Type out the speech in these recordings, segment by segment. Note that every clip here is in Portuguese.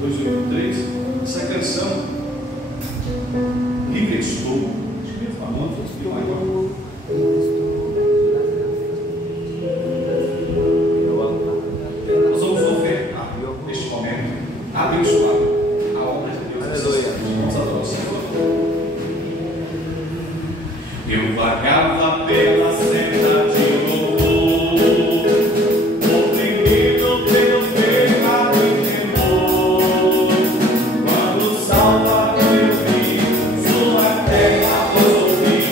283. Essa canção, Livre Estou, acho que eu ia falar, agora. Nós vamos ofertar neste momento, abençoar a obra de Deus. Aleluia. Vamos adorar o Senhor. Eu vagava pela senda de louvor, oprimido pelo pecado e temor. Quando o Salvador eu vi, sua terra após ouvir,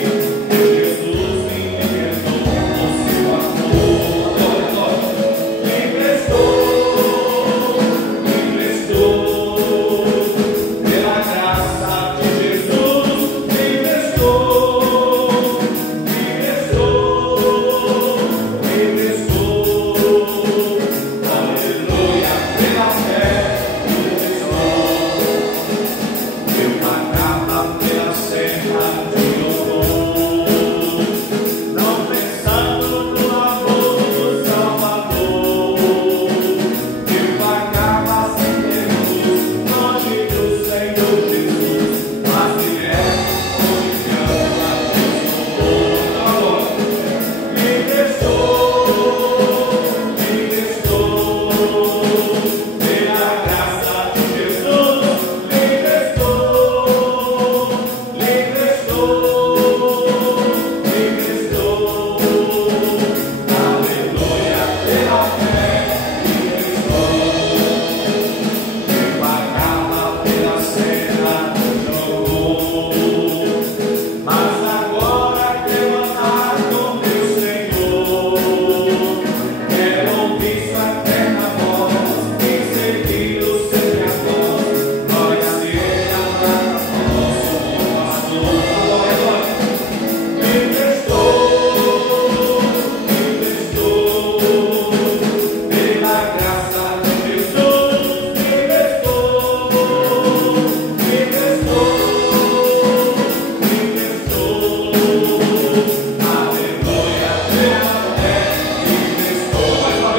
Jesus me libertou com seu amor. Me emprestou, pela graça de Jesus, me emprestou. Aleluia, pela fé, eu pagava pela serra de louvor, não pensando no amor do Salvador. Eu pagava sem termos, longe do Senhor Jesus, mas direto, confiando a Deus. Me emprestou, pela graça de Jesus, me emprestou, aleluia, pela fé, me emprestou. Eu pagava pela cena do louvor, mas agora quero andar com meu Senhor. Quero ouvir sua eterna voz e seguir o seu voz. Glória seja para nosso Salvador. Me emprestou, pela graça de Jesus, me emprestou, aleluia, pela fé, me emprestou. Mais uma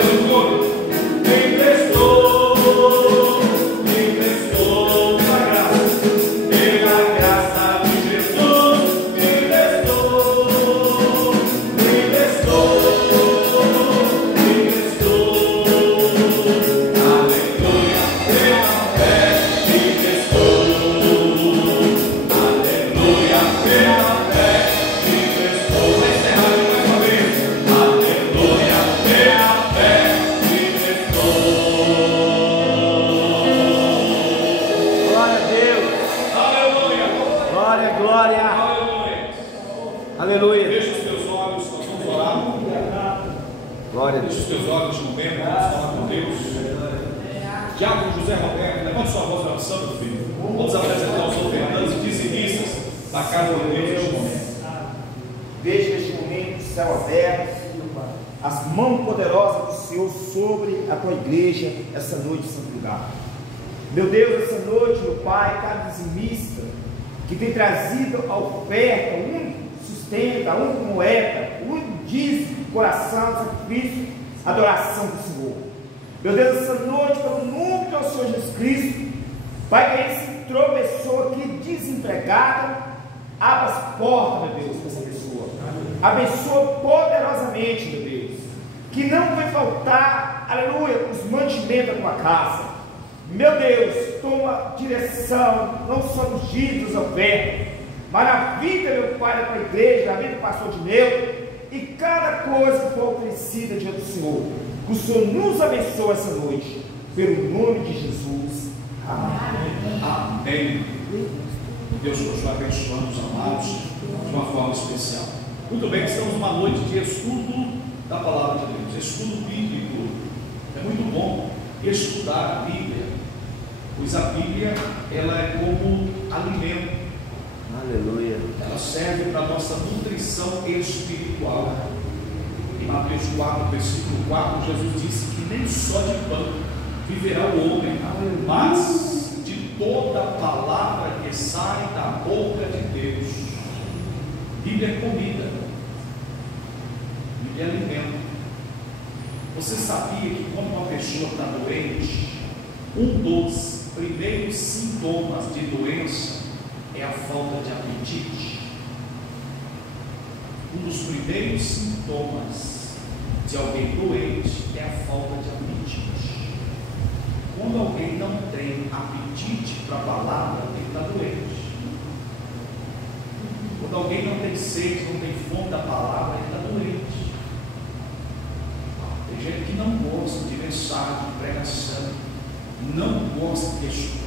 vez o coro. Me emprestou pela graça de Jesus, me emprestou, aleluia, pela fé, me emprestou, aleluia, pela fé, me emprestou. Vai encerrar mais uma vez. Aleluia, pela fé, me emprestou. Glória a Deus. Aleluia, Glória, glória. aleluia. Aleluia. Deixa os teus olhos, nós vamos orar. Glória a Deixa Deus. os teus olhos no momento, vamos falar com Deus. Diácono José Roberto, levante sua voz na oração, meu filho. Vamos apresentar os ofertantes e dizimistas da casa de Deus neste momento. Veja neste momento o céu aberto, as mãos poderosas do Senhor sobre a tua igreja essa noite, santo lugar. Meu Deus, essa noite, meu Pai, cada dizimista que tem trazido a oferta, sustenta, moeda, dízimo, coração, sacrifício, adoração do Senhor. Meu Deus, essa noite, pelo nome do Senhor Jesus Cristo, Pai, que ele se tropeçou aqui desempregado, abra as portas, meu Deus, para essa pessoa. Abençoa poderosamente, meu Deus, que não vai faltar, aleluia, os mantimentos da tua casa. Meu Deus, toma direção, não só nos dízimos, ofertas, mas na vida, meu Pai, da tua igreja, na vida do pastor Dineu, e cada coisa que for oferecida diante do Senhor, que o Senhor nos abençoe essa noite, pelo nome de Jesus. Amém. Amém. Deus continua abençoando os amados de uma forma especial. Muito bem, estamos numa noite de estudo da palavra de Deus, estudo bíblico. É muito bom estudar a Bíblia, pois a Bíblia ela é como alimento. Aleluia. Ela serve para a nossa nutrição espiritual. Em Mateus 4, versículo 4, Jesus disse que nem só de pão viverá o homem, mas de toda palavra que sai da boca de Deus. Bíblia é comida, Bíblia é alimento. Você sabia que quando uma pessoa está doente, um dos primeiros sintomas de doença é a falta de apetite. Um dos primeiros sintomas de alguém doente é a falta de apetite. Quando alguém não tem apetite para a palavra, ele está doente. Quando alguém não tem sede, não tem fome da palavra, ele está doente. Tem gente que não gosta de mensagem, de pregação, não gosta de estudo,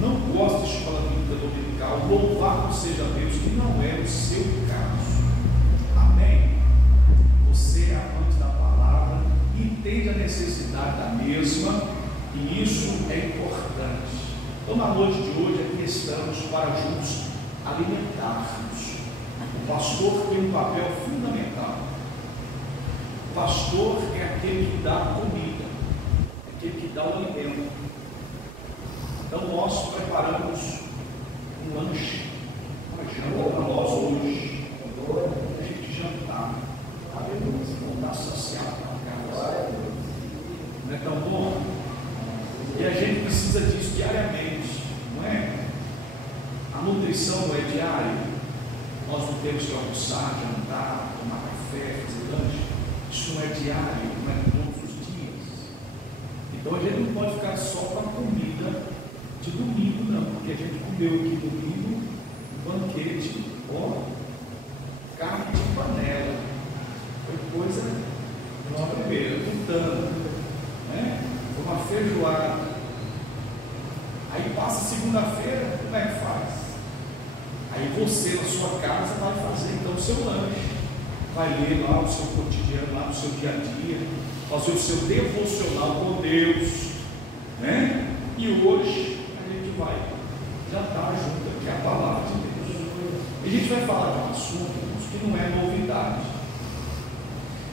não gosta de escola bíblica dominical. Louvado seja Deus, que não é o seu caso. Amém? Você é amante da palavra, entende a necessidade da mesma, e isso é importante. Então, na noite de hoje, aqui estamos para juntos alimentarmos. O pastor tem um papel fundamental. O pastor é aquele que dá a comida, é aquele que dá o alimento. Então nós preparamos um lanche, uma janta para nós hoje, a gente jantar, voltar saciado para casa. Não é tão bom? E a gente precisa disso diariamente, não é? A nutrição não é diária. Nós não temos que almoçar, jantar, tomar café, fazer lanche. Isso não é diário, não é todos os dias. Então a gente não pode ficar só com a comida de domingo, não, porque a gente comeu aqui domingo um banquete, ó, carne de panela. Foi coisa nova primeira, lutando, né? Foi uma feijoada. Aí passa segunda-feira, como é que faz? Aí você na sua casa vai fazer então o seu lanche, vai ler lá o seu cotidiano, lá no seu dia a dia, fazer o seu devocional com Deus, né? E hoje a gente vai jantar junto, que é a palavra de Deus. E a gente vai falar de um assunto que não é novidade,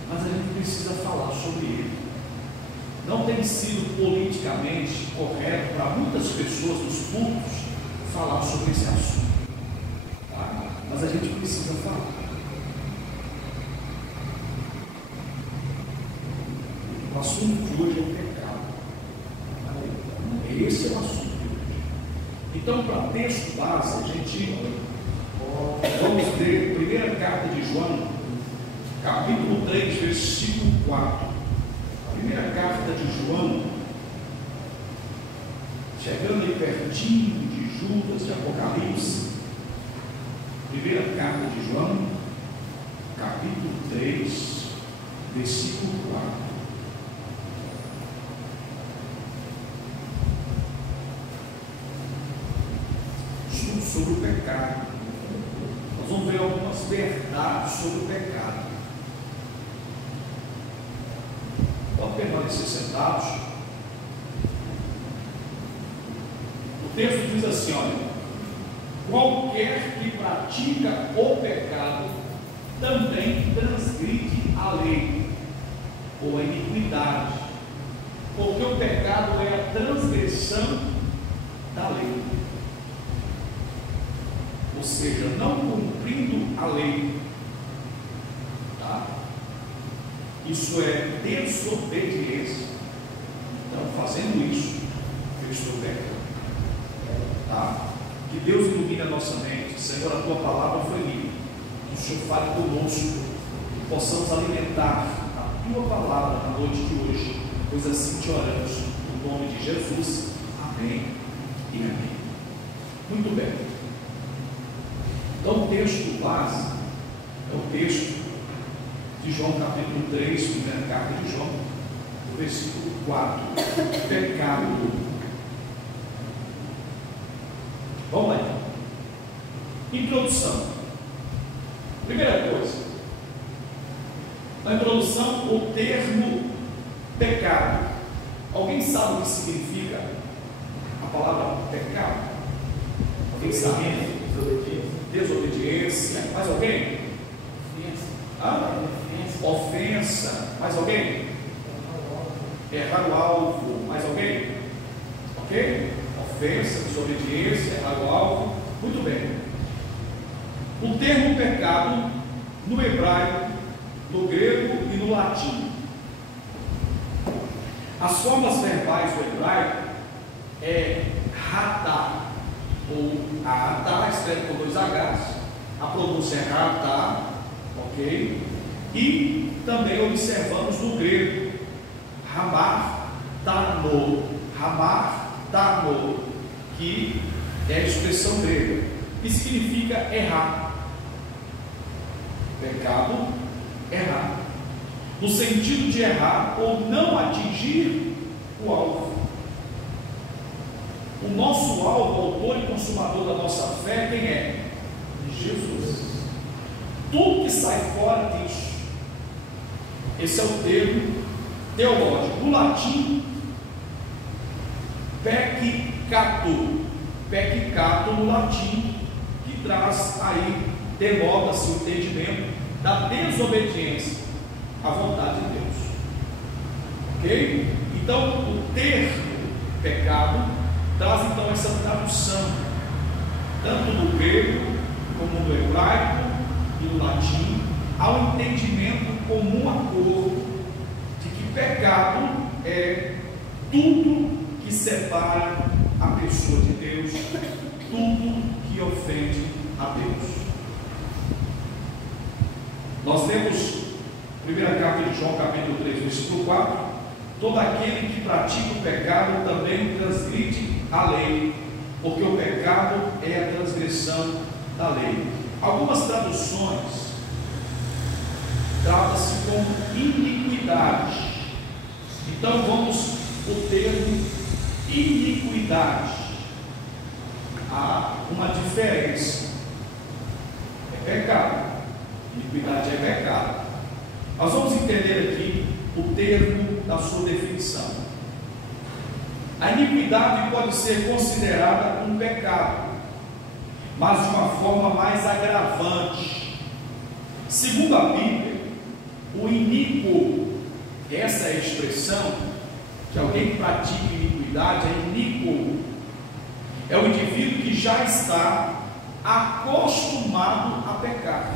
mas a gente precisa falar sobre ele. Não tem sido politicamente correto para muitas pessoas dos cultos falar sobre esse assunto, tá? Mas a gente precisa falar. O assunto de hoje é o pecado. Esse é o assunto de hoje. Então, para texto base, a gente vamos ler a primeira carta de João, capítulo 3, versículo 4. Primeira carta de João, chegando aí pertinho de Judas, de Apocalipse. Primeira carta de João, capítulo 3, versículo 4. Estudo sobre o pecado. Nós vamos ver algumas verdades sobre o pecado. Pode permanecer sentados. O texto diz assim: olha, qualquer que pratica o pecado também transgride a lei, ou a iniquidade, porque o pecado é a transgressão da lei, ou seja, não cumprindo a lei, tá? Isso é desobediência. Então, fazendo isso, eu estou pecando, tá? Que Deus ilumine a nossa mente. Senhor, a tua palavra foi livre. Que o Senhor fale conosco, que possamos alimentar a tua palavra na noite de hoje, pois assim te oramos, no nome de Jesus. Amém e amém. Muito bem. Então, o texto base é o texto de João capítulo 3, primeira carta de João, versículo 4, pecado. Vamos lá então. Introdução. Primeira coisa, na introdução, o termo pecado. Alguém sabe o que significa a palavra pecado? Alguém sabe? Desobediência. Mais alguém? Ofensa. Mais alguém? Errar o alvo. Mais alguém? Ok? Ofensa, desobediência, errar o alvo. Muito bem. O termo pecado, no hebraico, no grego e no latim, as formas verbais do hebraico é Ratá, ou Aratá, escreve com 2 H's, a pronúncia é Ratá, ok? E também observamos no grego, Ramar Tano, que é a expressão grega, que significa errar. Pecado, errar, no sentido de errar ou não atingir o alvo. O nosso alvo, autor e consumador da nossa fé, quem é? Jesus. Tudo que sai fora disso, esse é o termo teológico. No latim, peccato no latim, que traz aí, denota-se o entendimento da desobediência à vontade de Deus, ok? Então, o termo pecado traz então essa tradução, tanto no grego como no hebraico e no latim, ao entendimento comum acordo de que pecado é tudo que separa a pessoa de Deus, tudo que ofende a Deus. Nós temos, primeira carta de João, capítulo 3, versículo 4: todo aquele que pratica o pecado também transgride a lei, porque o pecado é a transgressão da lei. Algumas traduções trata-se como iniquidade. Então vamos o termo iniquidade. Há uma diferença. É pecado. Iniquidade é pecado. Nós vamos entender aqui o termo da sua definição. A iniquidade pode ser considerada um pecado, mas de uma forma mais agravante. Segundo a Bíblia, o iníquo, essa é a expressão que alguém que pratica iniquidade é iníquo, é o indivíduo que já está acostumado a pecar.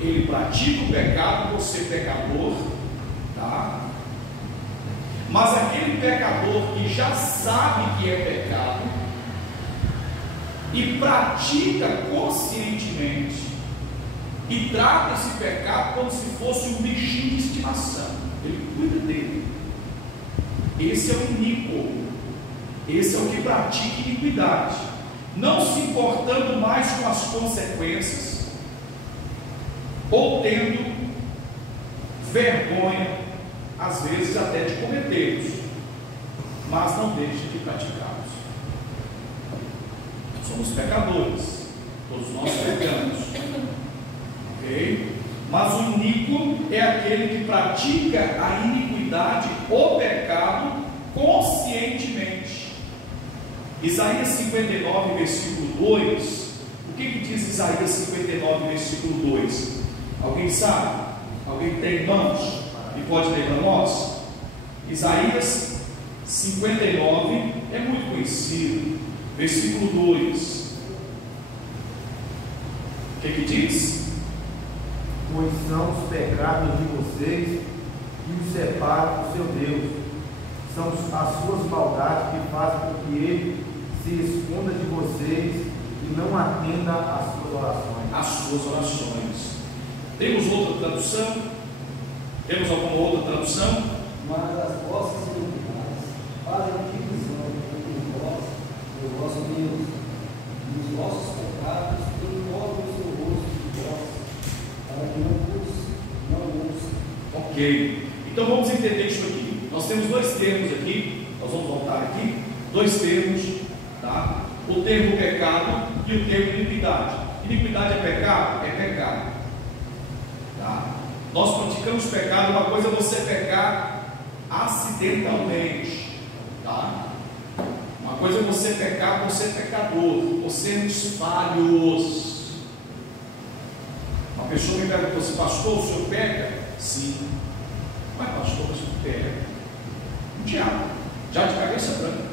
Ele pratica o pecado por ser pecador, tá? Mas aquele pecador que já sabe que é pecado e pratica conscientemente e trata esse pecado como se fosse um bichinho de estimação, ele cuida dele. Esse é o iníquo, esse é o que pratica iniquidade, não se importando mais com as consequências ou tendo vergonha, às vezes até de cometê-los, mas não deixa de praticá-los. Somos pecadores, todos nós pecamos, ok? Mas o iníquo é aquele que pratica a iniquidade, o pecado, conscientemente. Isaías 59, versículo 2, o que diz Isaías 59, versículo 2? Alguém sabe? Alguém tem mãos e pode ler para nós? Isaías 59 é muito conhecido, versículo 2. O que diz? Pois são os pecados de vocês que os separam do seu Deus, são as suas maldades que fazem com que ele se esconda de vocês e não atenda às suas orações. As suas orações. Temos outra tradução? Temos alguma outra tradução? Mas as vossas iniquidades fazem divisão entre vós e o vosso Deus, e os vossos pecados encobrem o seu rosto de vós, para que não ouçam. Ok, então vamos entender isso aqui. Nós temos dois termos aqui, nós vamos voltar aqui, dois termos, tá? O termo pecado e o termo iniquidade. Iniquidade é pecado? É pecado, tá? Nós praticamos pecado, uma coisa é você pecar acidentalmente, tá? Uma coisa é você pecar por ser pecador, por sermos falhos. Uma pessoa me perguntou assim: pastor, o senhor peca? Sim. Mas pastor, o senhor peca? Um diabo, já de cabeça branca.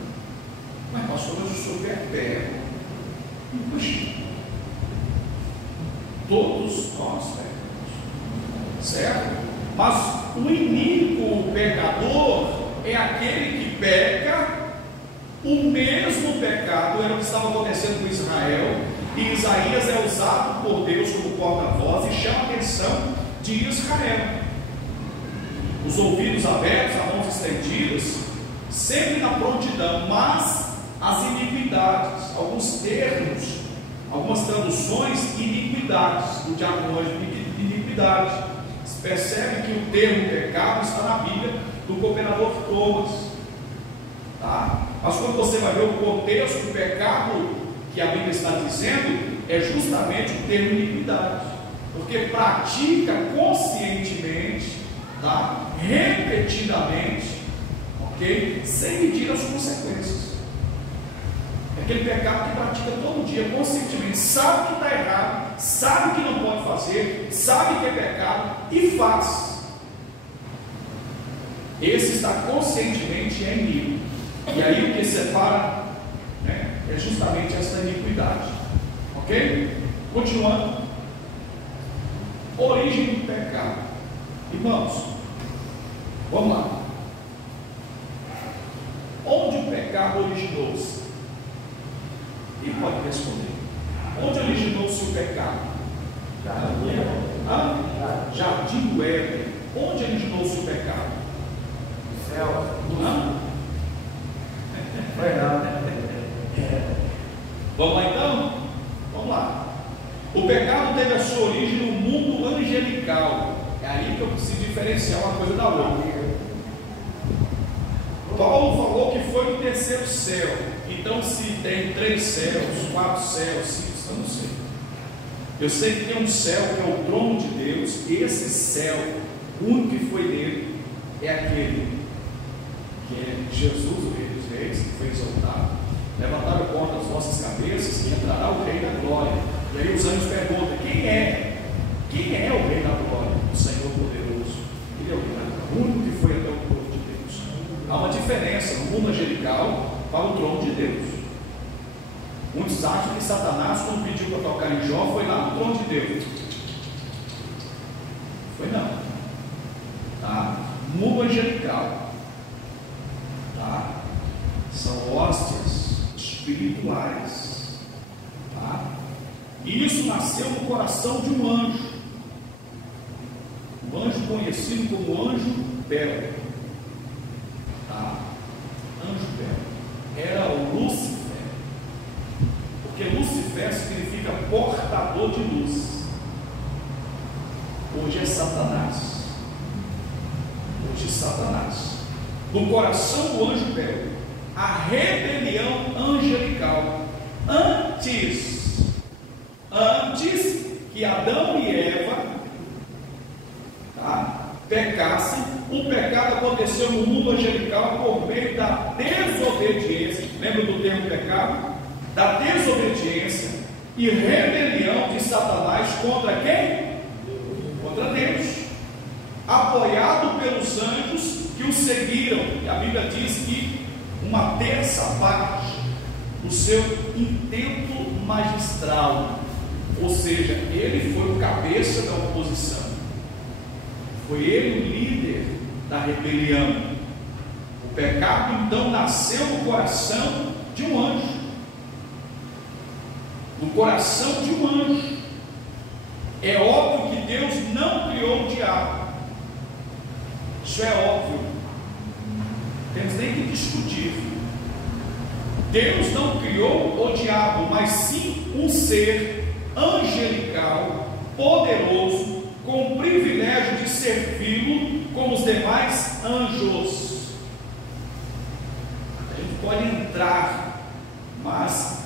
Mas pastor, mas o senhor peca? Puxa, todos nós pecamos, certo? Mas o iníquo, o pecador, é aquele que peca O mesmo pecado era o que estava acontecendo com Israel, e Isaías é usado por Deus como porta-voz e chama a atenção de Israel. Os ouvidos abertos, as mãos estendidas, sempre na prontidão, mas as iniquidades, alguns termos, algumas traduções, iniquidades, do diagnóstico de iniquidade. Você percebe que o termo pecado está na Bíblia do governador Thomas, tá? Mas quando você vai ver o contexto do pecado que a Bíblia está dizendo, é justamente o termo iniquidade, porque pratica conscientemente, tá? Repetidamente, ok? Sem medir as consequências. É aquele pecado que pratica todo dia, conscientemente, sabe que está errado, sabe que não pode fazer, sabe que é pecado e faz. Esse está conscientemente em mim. E aí o que separa, né, é justamente essa iniquidade. Ok? Continuando. Origem do pecado. Irmãos, vamos lá. Onde o pecado originou-se? Quem pode responder? Onde originou-se o pecado? Jardim do Éden. Onde originou-se o pecado? Céu. Não? Foi não. Vamos lá então? Vamos lá. O pecado teve a sua origem no mundo angelical. É aí que eu preciso diferenciar uma coisa da outra. Paulo falou que foi no terceiro céu. Então, se tem 3 céus, 4 céus, 5, eu não sei. Eu sei que tem um céu que é o trono de Deus. E esse céu, o único que foi dele, é aquele que é Jesus, o Rei dos Reis, que foi exaltado. Levantaram contra as vossas cabeças, que entrará o Rei da Glória. E aí os anjos perguntam: quem é? Quem é o Rei da Glória? O Senhor poderoso. Ele é o Rei da Glória, o único que foi até o trono de Deus. Há uma diferença no mundo angelical para o trono de Deus. Muitos acham que Satanás, quando pediu para tocar em Jó, foi lá no trono de Deus. Foi não. Tá? Mundo angelical. Tá? São hóstias espirituais. Tá? E isso nasceu no coração de um anjo. Um anjo conhecido como anjo belo. Tá? Anjo belo. Era o Lúcifer. Porque Lúcifer significa portador de luz. Hoje é Satanás. Hoje é Satanás. No coração do anjo belo, a rebelião angelical. Antes que Adão e Eva, tá, pecassem, o pecado aconteceu no mundo angelical por meio da desobediência. Lembra do termo pecado? Da desobediência e rebelião de Satanás contra quem? Contra Deus, apoiado pelos anjos que o seguiram. E a Bíblia diz que uma terça parte do seu intento magistral, ou seja, ele foi o cabeça da oposição, foi ele o líder da rebelião. O pecado então nasceu no coração de um anjo. No coração de um anjo. É óbvio que Deus não criou o diabo. Isso é óbvio. Não temos nem que discutir. Deus não criou o diabo, mas sim um ser angelical, poderoso, com o privilégio de servi-lo como os demais anjos. A gente pode entrar, mas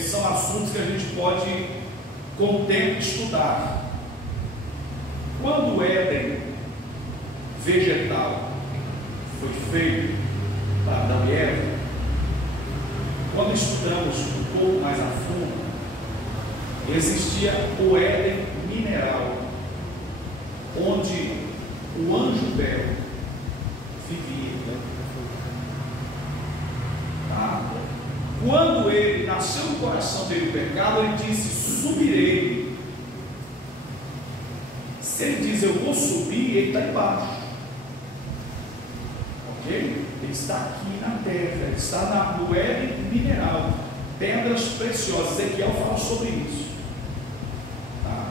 são assuntos que a gente pode, com o tempo, estudar. Quando o Éden vegetal foi feito para Adão e Eva, quando estudamos um pouco mais a fundo, existia o Éden mineral, onde o anjo belo vivia. Tá? Quando ele nasceu no coração dele o pecado, ele disse: subirei. Se ele diz eu vou subir, ele está embaixo. Ok? Ele está aqui na terra, está no Éden mineral, pedras preciosas. Ezequiel fala sobre isso. Tá?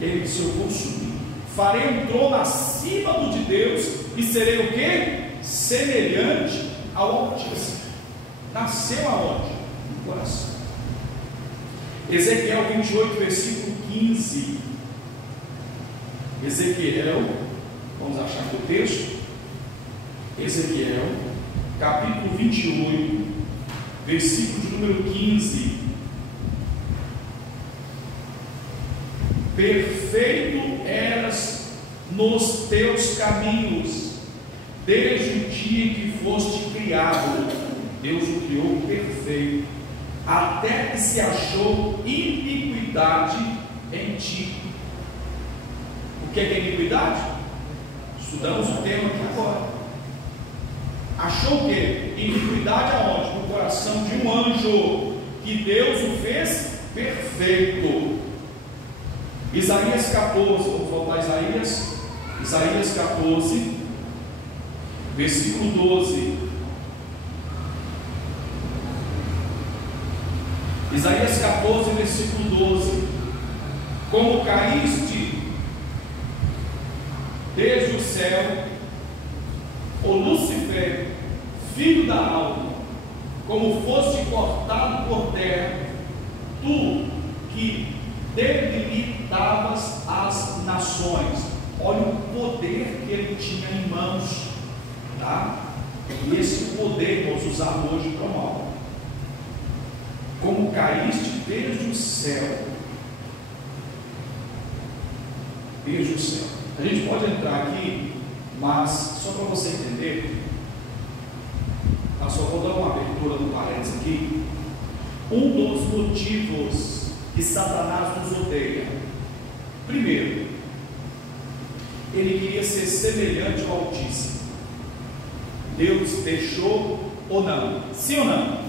Ele disse: eu vou subir, farei um trono acima do de Deus, e serei o que? Semelhante ao Altíssimo. Nasceu aonde? No coração. Ezequiel 28, versículo 15. Ezequiel, vamos achar aqui o texto. Ezequiel, capítulo 28, versículo de número 15. Perfeito eras nos teus caminhos, desde o dia em que foste criado. Deus o criou perfeito, até que se achou iniquidade em ti. O que é iniquidade? Estudamos o tema aqui agora. Achou o que? Iniquidade aonde? No coração de um anjo, que Deus o fez perfeito. Isaías 14, vamos voltar a Isaías. Isaías 14, versículo 12. Isaías 14, versículo 12. Como caíste desde o céu, o Lúcifer, filho da alma, como foste cortado por terra, tu que debilitavas as nações. Olha o poder que ele tinha em mãos, tá? E esse poder vamos usar hoje para o mal. Como caíste desde o céu, desde o céu. A gente pode entrar aqui, mas só para você entender, eu só vou dar uma abertura no parênteses aqui. Um dos motivos que Satanás nos odeia, primeiro, ele queria ser semelhante ao Altíssimo. Deus deixou ou não? Sim ou não?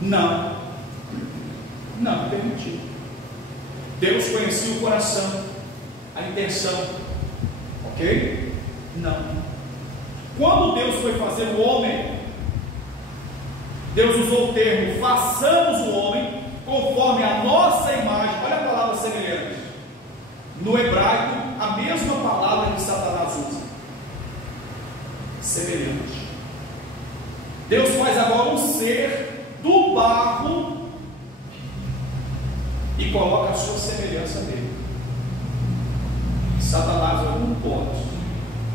Não. Não permitiu. Deus conhecia o coração, a intenção. Ok? Não. Quando Deus foi fazer o homem, Deus usou o termo: façamos o homem conforme a nossa imagem. Olha a palavra semelhante. No hebraico, a mesma palavra que Satanás usa: semelhante. Deus faz agora um ser do barro e coloca a sua semelhança nele. Satanás não pode,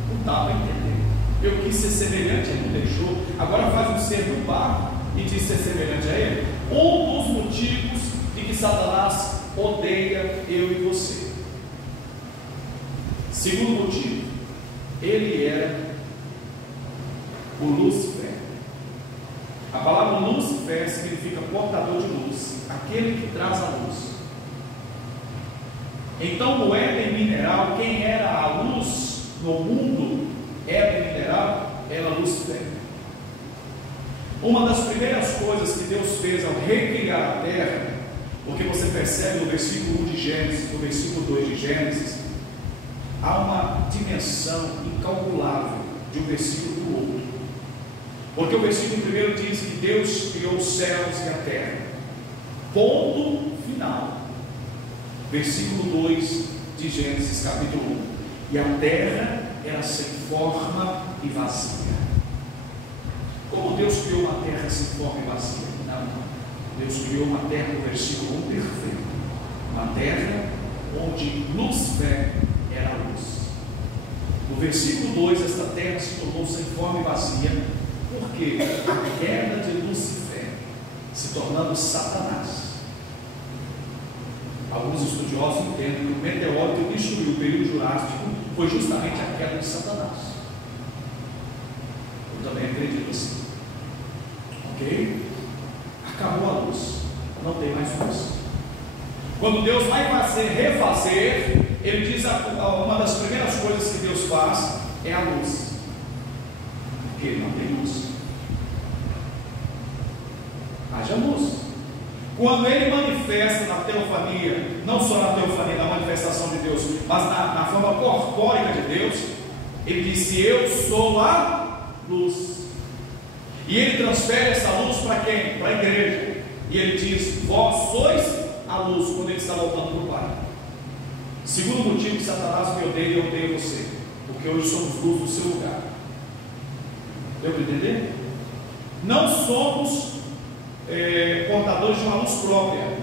não dá para entender. Eu quis ser semelhante, ele não deixou. Agora faz um ser do barro e diz ser semelhante a ele. Um dos motivos de que Satanás odeia eu e você. Segundo motivo, ele era o Lúcifer. A palavra Lúcifer significa portador de luz, aquele que traz a luz. Então, no Éden mineral, quem era a luz no mundo, Éden mineral, era Lúcifer. Uma das primeiras coisas que Deus fez ao recriar a terra, porque você percebe no versículo 1 de Gênesis, no versículo 2 de Gênesis, há uma dimensão incalculável de um versículo para o outro. Porque o versículo 1 diz que Deus criou os céus e a terra. Ponto final. Versículo 2 de Gênesis capítulo 1. E a terra era sem forma e vazia. Como Deus criou uma terra sem forma e vazia? Não. Deus criou uma terra, no versículo 1, perfeita. Uma terra onde Lúcifer era a luz. No versículo 2, esta terra se tornou sem forma e vazia, porque a queda de Lúcifer se tornando Satanás. Alguns estudiosos entendem que o meteoro que destruiu o período Jurássico foi justamente a queda de Satanás. Eu também acredito assim. Ok? Acabou a luz, não tem mais luz. Quando Deus vai refazer, Ele diz uma das primeiras coisas que Deus faz é a luz. Porque Ele não tem luz. Haja luz. Quando Ele manifesta na teofania, não só na teofania, na manifestação de Deus, mas na forma corpórea de Deus, Ele disse: eu sou a luz. E ele transfere essa luz para quem? Para a igreja. E ele diz: vós sois a luz, quando ele está voltando para o Pai. Segundo motivo que Satanás me odeia, eu odeio você, porque hoje somos luz no seu lugar. Deu para entender? Não somos portadores de uma luz própria.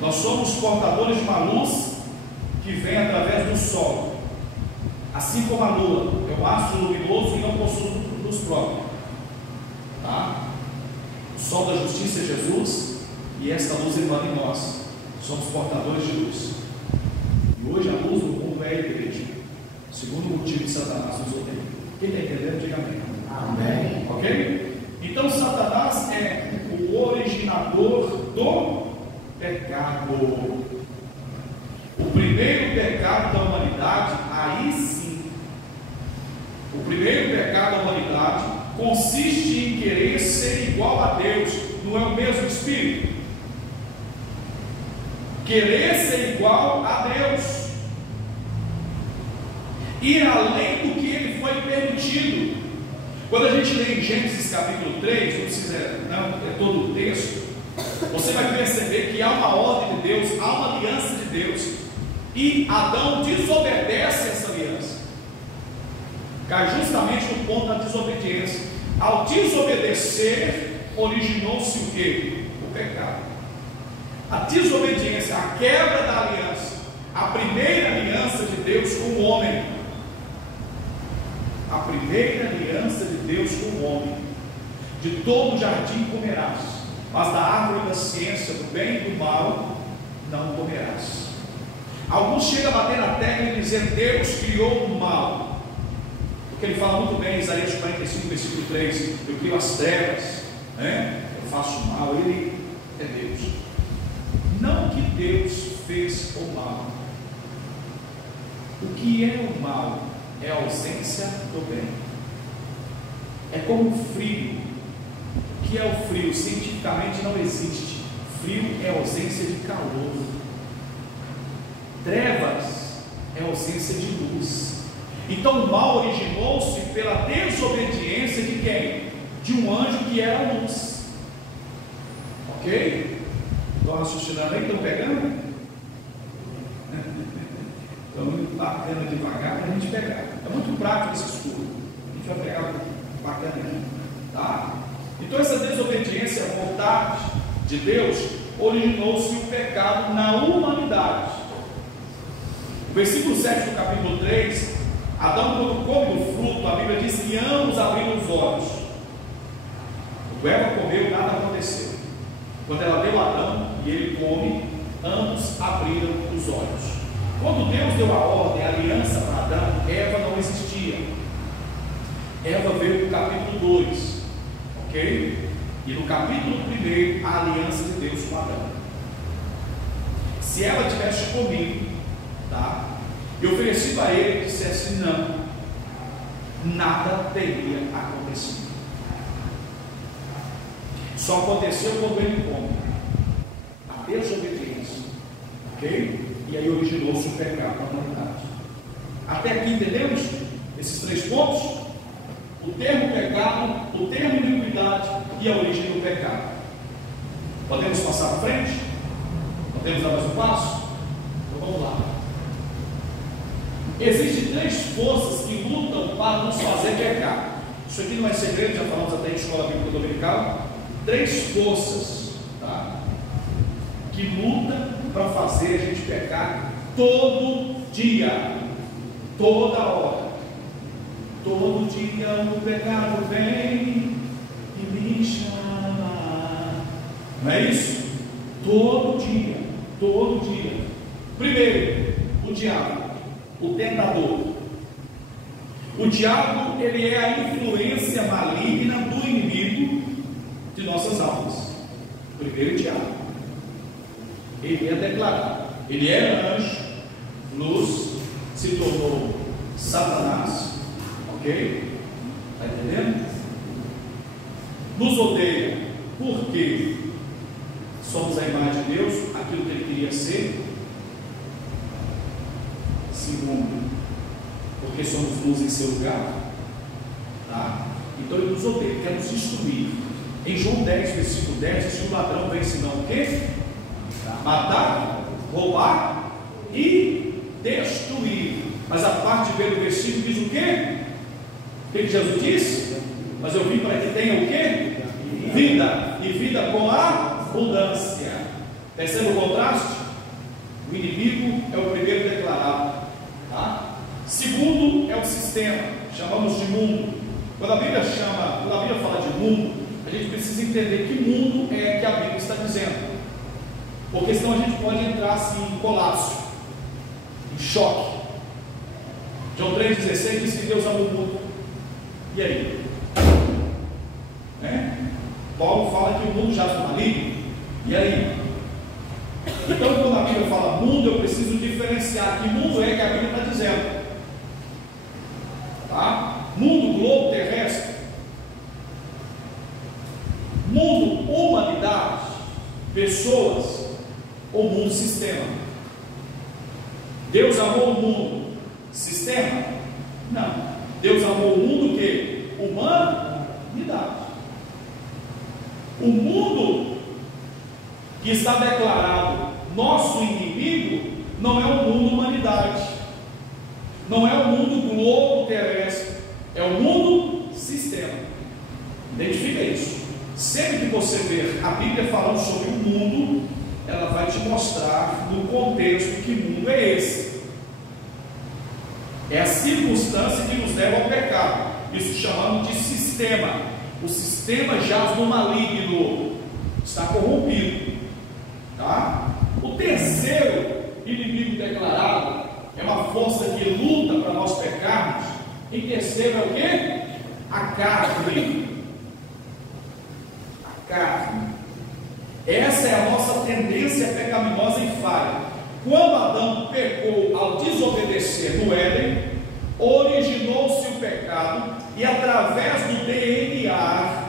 Nós somos portadores de uma luz que vem através do sol. Assim como a lua é um astro luminoso e não possui luz própria. Tá? O sol da justiça é Jesus, e esta luz emana em nós. Somos portadores de luz. E hoje a luz do mundo é a igreja. Segundo motivo que Satanás nos odeia. Quem está entendendo, diga amém. Amém. Ok? Então Satanás é o originador do pecado. O primeiro pecado da humanidade, aí sim, o primeiro pecado da humanidade consiste em querer ser igual a Deus. Não é o mesmo Espírito? Querer ser igual a Deus, ir além do que ele foi permitido. Quando a gente lê em Gênesis capítulo 3, não precisa, não, é todo o texto, você vai perceber que há uma ordem de Deus, há uma aliança de Deus, e Adão desobedece essa aliança, cai justamente no ponto da desobediência. Ao desobedecer, originou-se o quê? O pecado. A desobediência, a quebra da aliança, a primeira aliança de Deus com o homem, a primeira aliança de Deus com o homem: de todo o jardim comerás, mas da árvore da ciência do bem e do mal não comerás. Alguns chegam a bater na tecla e dizer: Deus criou o mal, porque ele fala muito bem em Isaías 45, versículo 3: eu crio as trevas, né? Eu faço o mal. Ele é Deus. Não que Deus fez o mal. O que é o mal é a ausência do bem. É como o frio. O que é o frio? Cientificamente não existe. Frio é ausência de calor. Trevas é ausência de luz. Então o mal originou-se pela desobediência de quem? De um anjo que era a luz. Ok? Estão raciocinando aí? Estão pegando? Então, muito bacana devagar para a gente pegar. É muito prático esse estudo. A gente vai pegar bacana aqui. Tá? Então, essa desobediência à vontade de Deus originou-se o pecado na humanidade. O versículo 7 do capítulo 3, Adão, quando come o fruto, a Bíblia diz que ambos abriram os olhos. Quando Eva comeu, nada aconteceu. Quando ela deu a Adão e ele come, ambos abriram os olhos. Quando Deus deu a ordem, a aliança para Adão, Eva não existia. Eva veio no capítulo 2, ok? E no capítulo 1, a aliança de Deus com Adão. Se ela tivesse comido, tá? E oferecido a ele, dissesse não, nada teria acontecido. Só aconteceu quando ele come. A desobediência, ok? E aí originou-se o pecado na humanidade. Até aqui entendemos esses 3 pontos? O termo pecado, o termo iniquidade e a origem do pecado. Podemos passar para frente? Podemos dar mais um passo? Então vamos lá. Existem 3 forças que lutam para nos fazer pecar. Isso aqui não é segredo, já falamos até em escola bíblica dominical. 3 forças, tá? Que lutam para fazer a gente pecar todo dia, toda hora. Todo dia o pecado vem e me chama. Não é isso? Todo dia, todo dia. Primeiro, o diabo, o tentador. O diabo, ele é a influência maligna do inimigo de nossas almas. Primeiro, o diabo. Ele é declarado. Ele era anjo, luz, se tornou Satanás. Ok? Está entendendo? Nos odeia porque somos a imagem de Deus, aquilo que ele queria ser. Segundo, porque somos luz em seu lugar. Tá? Então ele nos odeia, ele quer nos destruir. Em João 10, versículo 10, diz que o ladrão vem senão o quê? Matar, roubar e destruir. Mas a parte B do versículo diz o quê? O que Jesus disse? Mas eu vim para que tenha o quê? Vida, e vida com abundância. Percebe o contraste? O inimigo é o primeiro declarado, tá? Segundo é o sistema, chamamos de mundo. Quando a Bíblia fala de mundo, a gente precisa entender que mundo é que a Bíblia está dizendo, porque senão a gente pode entrar assim em colapso, em choque. João 3,16 diz que Deus ama o mundo. E aí? Paulo fala que o mundo jaz no maligno. E aí? Então, quando a Bíblia fala mundo, eu preciso diferenciar que mundo é que a Bíblia está dizendo. Tá? Mundo, globo terrestre. Mundo, humanidade, pessoas, ou mundo, sistema. Deus amou o mundo, sistema? Não. Deus amou o mundo o quê? Humanidade. O mundo que está declarado nosso inimigo não é o mundo humanidade, não é o mundo globo terrestre, é o mundo sistema. Identifica isso. Sempre que você ver a Bíblia falando sobre o mundo, ela vai te mostrar no contexto que mundo é esse. É a circunstância que nos leva ao pecado. Isso chamamos de sistema. O sistema jaz no maligno, está corrompido, tá? O terceiro inimigo declarado é uma força que luta para nós pecarmos. Em terceiro é o quê? A carne. A carne. Essa é a nossa tendência pecaminosa e falha. Quando Adão pecou ao desobedecer no Éden, originou-se o pecado, e através do DNA,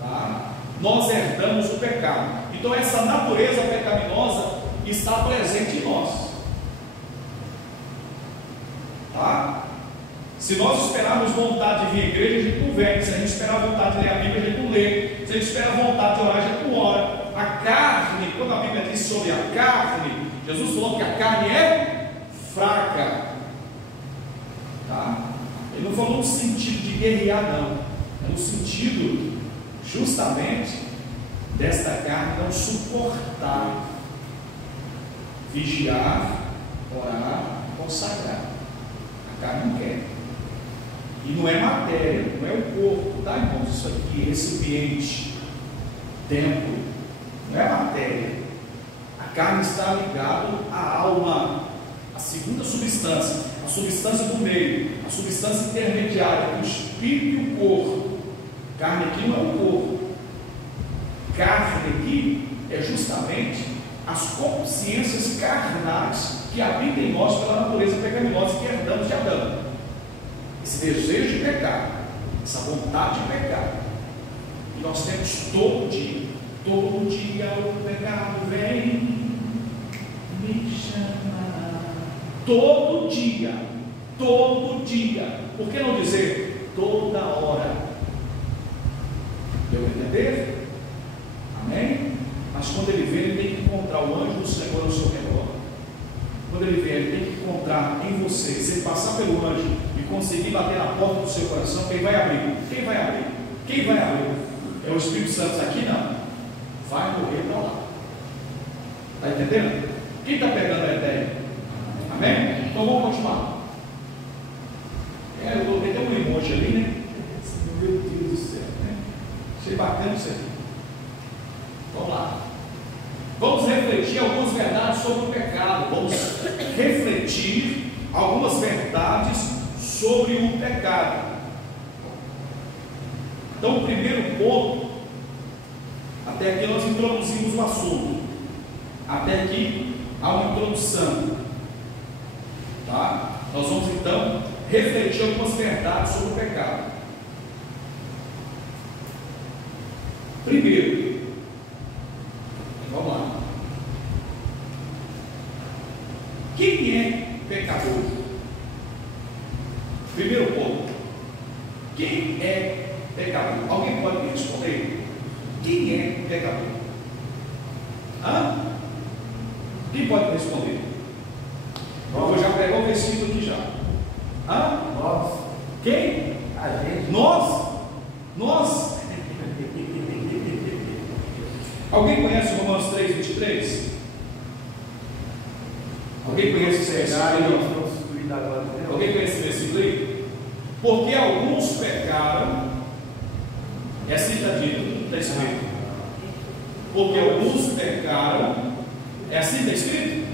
tá, nós herdamos o pecado. Então essa natureza pecaminosa está presente em nós, tá? Se nós esperarmos vontade de vir à igreja, a gente não vem. Se a gente esperar vontade de ler a Bíblia, a gente não lê. Se a gente espera vontade de orar, a gente não ora. A carne, quando a Bíblia diz sobre a carne, Jesus falou que a carne é fraca, tá? Ele não falou no sentido de guerrear, não. É no sentido justamente desta carne não suportar vigiar, orar, consagrar. A carne não quer. E não é matéria, não é o corpo, tá, irmãos? Isso aqui, recipiente, templo, não é matéria. A carne está ligada à alma, a segunda substância, a substância do meio, a substância intermediária, o espírito e o corpo. Carne aqui não é o corpo. Carne aqui é justamente as consciências carnais que habitam em nós pela natureza pecaminosa que herdamos de Adão. Esse desejo de pecar, essa vontade de pecar, e nós temos todo dia o pecado vem me chamar. Todo dia, por que não dizer toda hora? Deu para entender? Amém? Mas quando ele vem, ele tem que encontrar o anjo do Senhor ao seu redor. Quando ele vem, ele tem que encontrar em você, se ele passar pelo anjo e conseguir bater na porta do seu coração, quem vai abrir? Quem vai abrir? Quem vai abrir? É o Espírito Santo aqui? Não. Vai morrer para lá. Está entendendo? Quem está pegando a ideia? Amém? Então vamos continuar. Eu coloquei até um emoji ali, né? Meu Deus do céu, né? Achei bacana isso aqui. Vamos lá. Vamos refletir algumas verdades sobre o pecado. Vamos refletir algumas verdades sobre o pecado. Então, o primeiro ponto, até aqui nós introduzimos o assunto. Até aqui há uma introdução. Tá? Nós vamos então refletir algumas verdades sobre o pecado. Primeiro, vamos lá. Quem é pecador? Primeiro ponto. Quem é pecador? Alguém pode me responder? Quem é pecador? Hã? Quem pode me responder? Eu vou já pegar o versículo aqui já. Hã? Nós. Quem? A gente. Nós. Nós. Alguém conhece Romanos 3, 23? Alguém conhece esse versículo aí? Alguém conhece esse versículo aí? Porque alguns pecaram, é assim que está dito, não está escrito. Porque alguns pecaram, é assim que está escrito?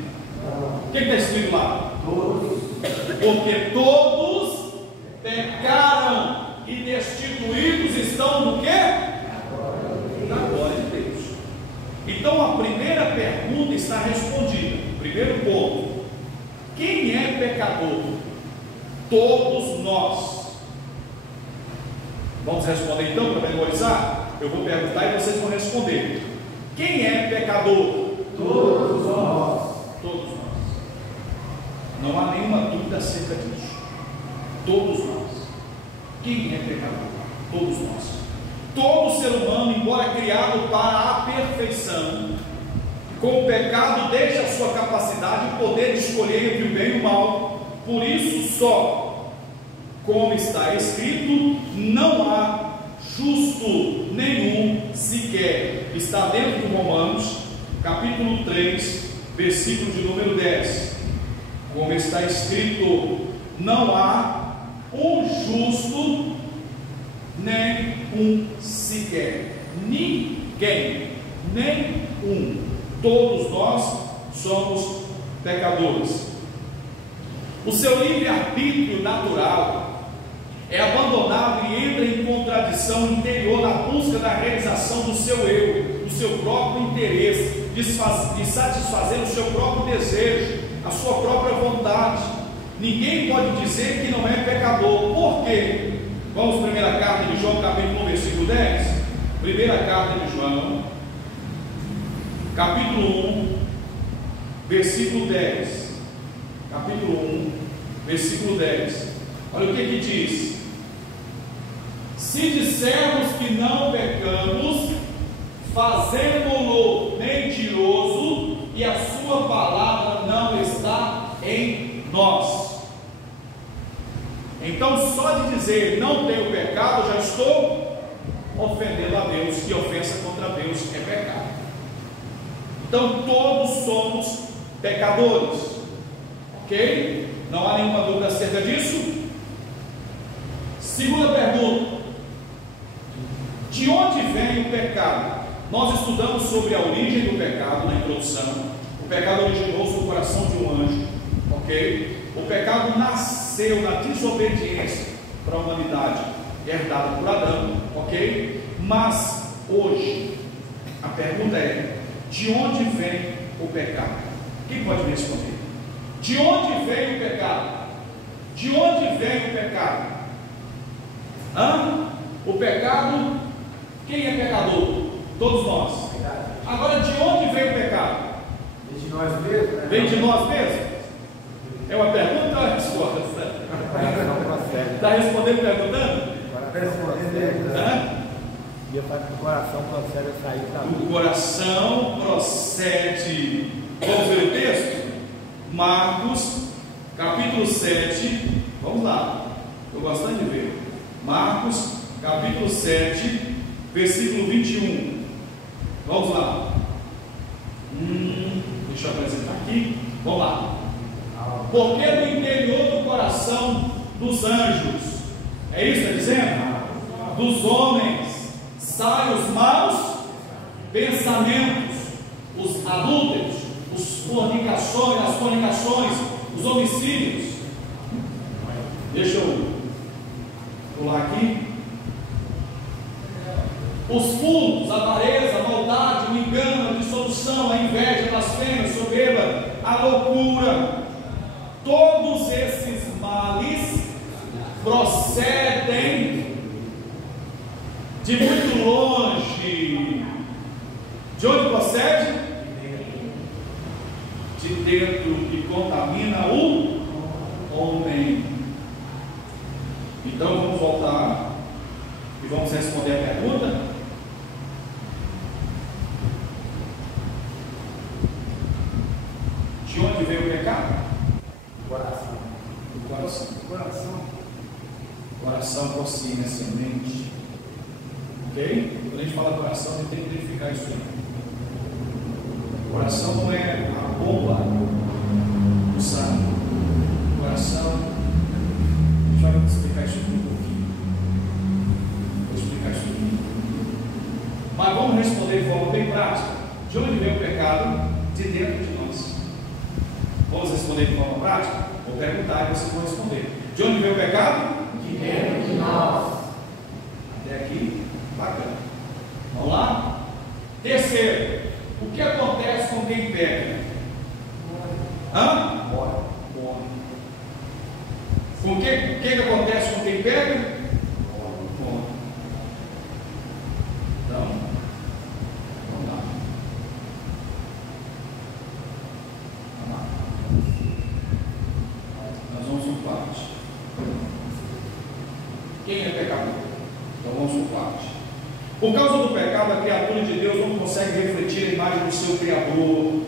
O que está escrito lá? Todos. Porque todos pecaram e destituídos estão do quê? Da glória de Deus. Então a primeira pergunta está respondida. Primeiro ponto: quem é pecador? Todos nós. Vamos responder então para memorizar? Eu vou perguntar e vocês vão responder. Quem é pecador? Todos nós. Todos nós. Não há nenhuma dúvida acerca disso. Todos nós. Quem é pecador? Todos nós. Todo ser humano, embora criado para a perfeição, com o pecado deixa a sua capacidade e poder de escolher entre o bem e o mal. Por isso só, como está escrito, não há justo nenhum sequer. Está dentro de Romanos, capítulo 3, versículo de número 10. Como está escrito, não há um justo, nem um sequer. Ninguém, nem um. Todos nós somos pecadores. O seu livre-arbítrio natural é abandonado e entra em contradição interior na busca da realização do seu eu, do seu próprio interesse, de satisfazer o seu próprio desejo, a sua própria vontade. Ninguém pode dizer que não é pecador. Por quê? Vamos à primeira carta de João, capítulo 1, versículo 10. Primeira carta de João, capítulo 1, versículo 10. Capítulo 1, versículo 10. Olha o que diz: se dissermos que não pecamos, fazemo-lo mentiroso, e a sua palavra não está em nós. Então, só de dizer não tenho pecado, já estou ofendendo a Deus, e ofensa contra Deus é pecado. Então, todos somos pecadores, ok? Não há nenhuma dúvida acerca disso. Segunda pergunta: de onde vem o pecado? Nós estudamos sobre a origem do pecado na introdução. O pecado originou-se no coração de um anjo, ok? O pecado nasceu na desobediência para a humanidade, herdada por Adão, ok? Mas hoje a pergunta é: de onde vem o pecado? Quem pode me responder? De onde vem o pecado? De onde vem o pecado? O pecado, quem é pecador? Todos nós. Agora, de onde vem o pecado? Vem de nós mesmos, né? Vem de nós mesmos? É uma pergunta ou é uma resposta? Está respondendo perguntando? E eu falo que o coração procede a sair da O coração procede. Vamos ver o texto? Marcos, capítulo 7. Vamos lá. Estou gostando de ver. Marcos, capítulo 7, versículo 21. Vamos lá. Deixa eu apresentar aqui. Vamos lá. Porque no interior do coração dos anjos, é isso que está dizendo? Dos homens saem os maus pensamentos, os adúlteros, as fornicações, os homicídios. Deixa eu pular aqui. Os furtos, a avareza, a maldade, o engano, a dissolução, a inveja, a blasfêmia, a soberba, a loucura. Todos esses males procedem de muito longe. De onde procede? De dentro, que contamina o homem. Então vamos voltar e vamos responder a pergunta? De onde veio o pecado? Do coração. Do coração. Coração. O coração consciente, a semente. Ok? Quando a gente fala coração, a gente tem que identificar isso aí. O coração não é a bomba do sangue. O coração, a gente vai explicar isso aqui um pouquinho. Vou explicar isso aqui. Mas vamos responder de forma bem prática. De onde veio o pecado? De dentro de nós. Vamos responder de forma prática? Vou perguntar e vocês vão responder. De onde veio o pecado? De dentro de nós. Até aqui, bacana. Vamos lá? Terceiro, o que acontece com quem peca? Hã? Morre. O que acontece com quem peca? Morre. Então, vamos lá. Nós vamos por parte. Quem é pecador? Então vamos por parte. Por causa do pecado, a criatura de Deus não consegue refletir a imagem do seu Criador,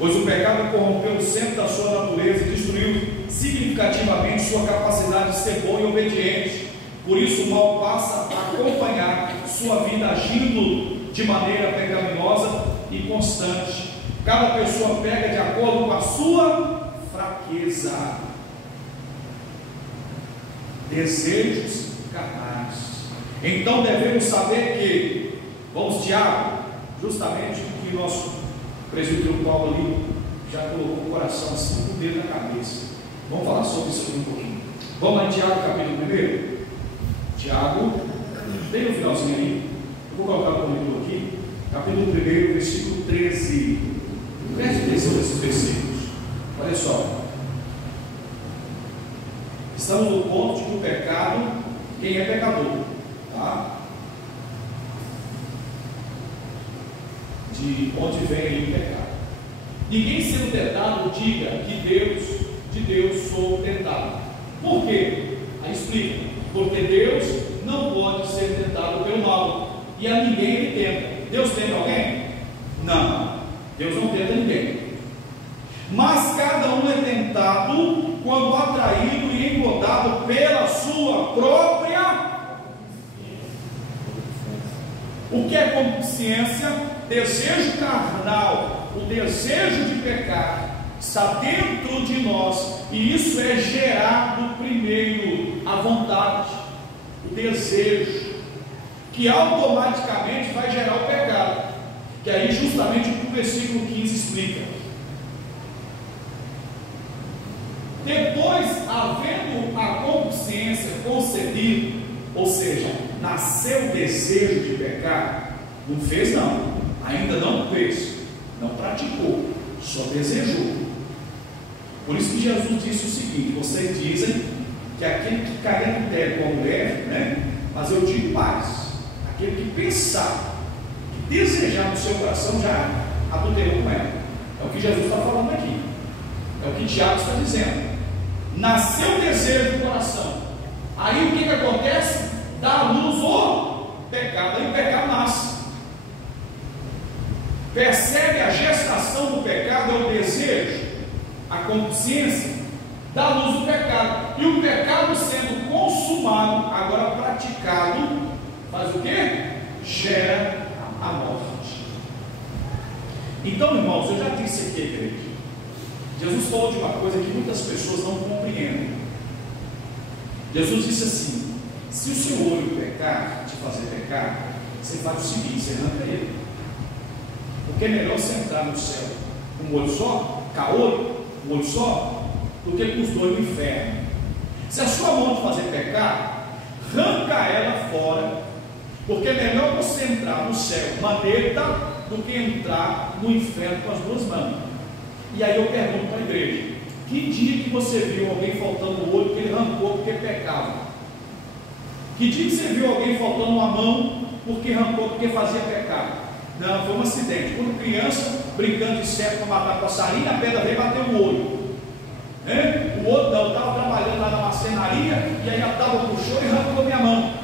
pois o pecado corrompeu o centro da sua natureza e destruiu significativamente sua capacidade de ser bom e obediente. Por isso o mal passa a acompanhar sua vida agindo de maneira pecaminosa e constante. Cada pessoa peca de acordo com a sua fraqueza, desejos carnais. Então devemos saber que, vamos Tiago, justamente o que nosso presbítero Paulo ali já colocou o coração assim, com o dedo na cabeça. Vamos falar sobre isso aqui um pouquinho. Vamos lá em Tiago, capítulo 1. Tiago, tem no finalzinho aí, eu vou colocar o livro aqui, capítulo 1, versículo 13. Preste atenção nesses versículos. Olha só. Estamos no ponto de que o pecado, quem é pecador, tá? De onde vem aí o pecado. Ninguém sendo tentado diga que de Deus sou tentado. Por quê? Aí explica. Porque Deus não pode ser tentado pelo mal, e a ninguém ele tenta. Deus tenta alguém? Não, Deus não tenta ninguém. Mas cada um é tentado quando atraído e engodado pela sua própria. O que é concupiscência? Desejo carnal, o desejo de pecar está dentro de nós, e isso é gerado primeiro a vontade, o desejo, que automaticamente vai gerar o pecado, que aí justamente o versículo 15 explica. Depois, havendo a concupiscência concebido, ou seja, nasceu o desejo de pecar, não fez não, ainda não fez, não praticou, só desejou. Por isso que Jesus disse o seguinte: vocês dizem que aquele que cai em adultério com a mulher, né? Mas eu digo mais, aquele que pensar, que desejar no seu coração, já adulterou com ela. É o que Jesus está falando aqui, é o que Tiago está dizendo. Nasceu o desejo do coração, aí o que acontece? Dá à luz o pecado, aí o pecado nasce. Percebe a gestação do pecado, é o desejo, a consciência, dá à luz o pecado, e o pecado sendo consumado, agora praticado, faz o que? Gera a morte. Então, irmãos, eu já disse aqui, igreja, Jesus falou de uma coisa que muitas pessoas não compreendem. Jesus disse assim: se o seu olho pecar, te fazer pecar, você faz o seguinte, você arranca ele, porque é melhor você entrar no céu com um olho só, caolho, um olho só, do que com os dois no inferno. Se a sua mão te fazer pecar, arranca ela fora, porque é melhor você entrar no céu maneta do que entrar no inferno com as duas mãos. E aí eu pergunto para a igreja: que dia que você viu alguém faltando o olho que ele arrancou porque pecava? Que dia que você viu alguém faltando uma mão porque arrancou porque fazia pecado? Não, foi um acidente. Quando criança, brincando de cerco para matar passarinho, a pedra veio e bateu o olho. O outro não, estava trabalhando lá na marcenaria e aí a tábua puxou e arrancou minha mão.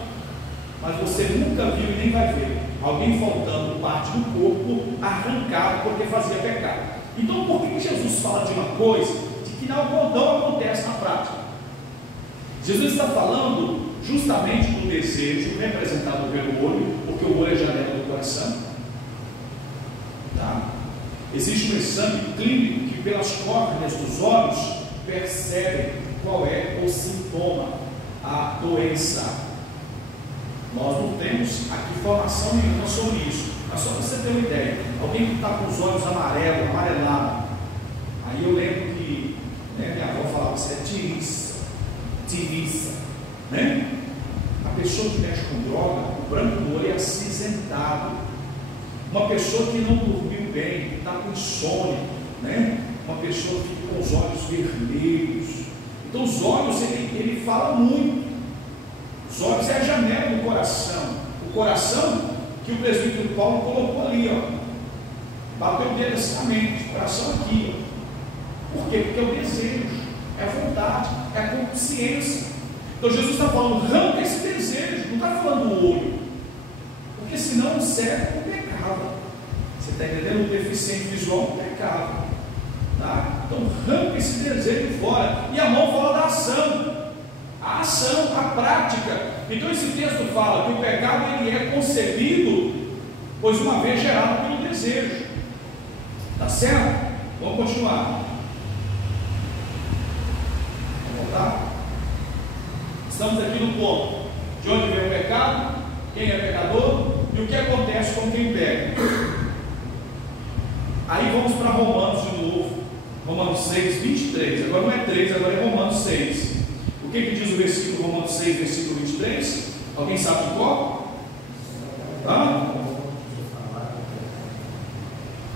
Mas você nunca viu e nem vai ver alguém faltando parte do corpo arrancado porque fazia pecado. Então por que Jesus fala de uma coisa de que não acontece na prática? Jesus está falando justamente do desejo representado pelo olho, porque o olho é a janela do coração. Tá? Existe um exame clínico que pelas córneas dos olhos percebe qual é o sintoma, a doença. Nós não temos aqui informação nenhuma sobre isso, mas só para você ter uma ideia, alguém que está com os olhos amarelados, aí eu lembro que minha avó falava, isso é tiriça, né? A pessoa que mexe com droga, o branco do olho é acinzentado. Uma pessoa que não dormiu bem, está com insônia, né? Uma pessoa que fica com os olhos vermelhos. Então os olhos, ele fala muito. Os olhos é a janela do coração. O coração que o presbítero Paulo colocou ali, ó. Bateu o dedo assim na mente, o coração aqui, ó. Por quê? Porque é o desejo, é a vontade, é a consciência. Então Jesus está falando, arranca esse desejo, não está falando do olho, porque senão o cego pecava. Você está entendendo? O deficiente visual pecava. Tá? Então arranca esse desejo fora. E a mão fala da ação. A ação, a prática. Então esse texto fala que o pecado ele é concebido, pois uma vez gerado pelo desejo. Tá certo? Vamos continuar. Vamos voltar? Estamos aqui no ponto de onde vem o pecado, quem é pecador e o que acontece com quem peca. Aí vamos para Romanos de novo, Romanos 6, 23. Agora não é 3, agora é Romanos 6. O que diz o versículo Romanos 6, versículo 23? Alguém sabe qual?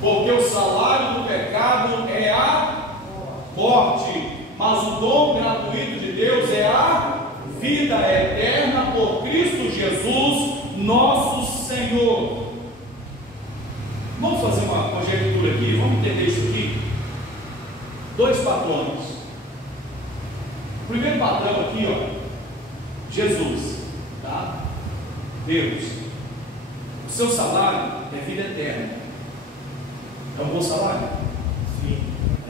Porque o salário do pecado é a morte, mas o dom gratuito de Deus é a vida eterna por Cristo Jesus, nosso Senhor. Vamos fazer uma conjectura aqui, vamos entender isso aqui. Dois padrões. O primeiro padrão aqui, ó, Jesus, tá? Deus. O seu salário é vida eterna. É um bom salário? Sim.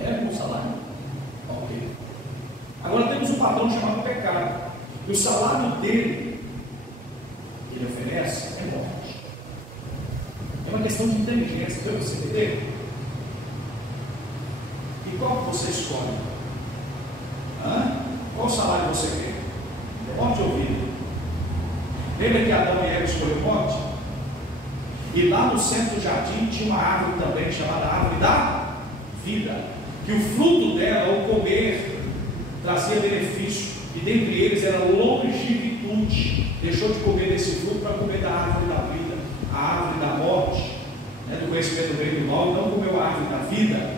É um bom salário? Ok. Agora temos um padrão chamado pecado. E o salário dele, que ele oferece, é morte. É uma questão de inteligência, para você entender. E qual que você escolhe? Qual salário você quer? Morte ou vida? Lembra que Adão e Eva escolheram morte? E lá no centro do jardim tinha uma árvore também chamada árvore da vida, que o fruto dela, ao comer, trazia benefício, e dentre eles era longevidade. Deixou de comer desse fruto para comer da árvore da vida, a árvore da morte, né, do conhecimento do bem e do mal, e não comeu a árvore da vida.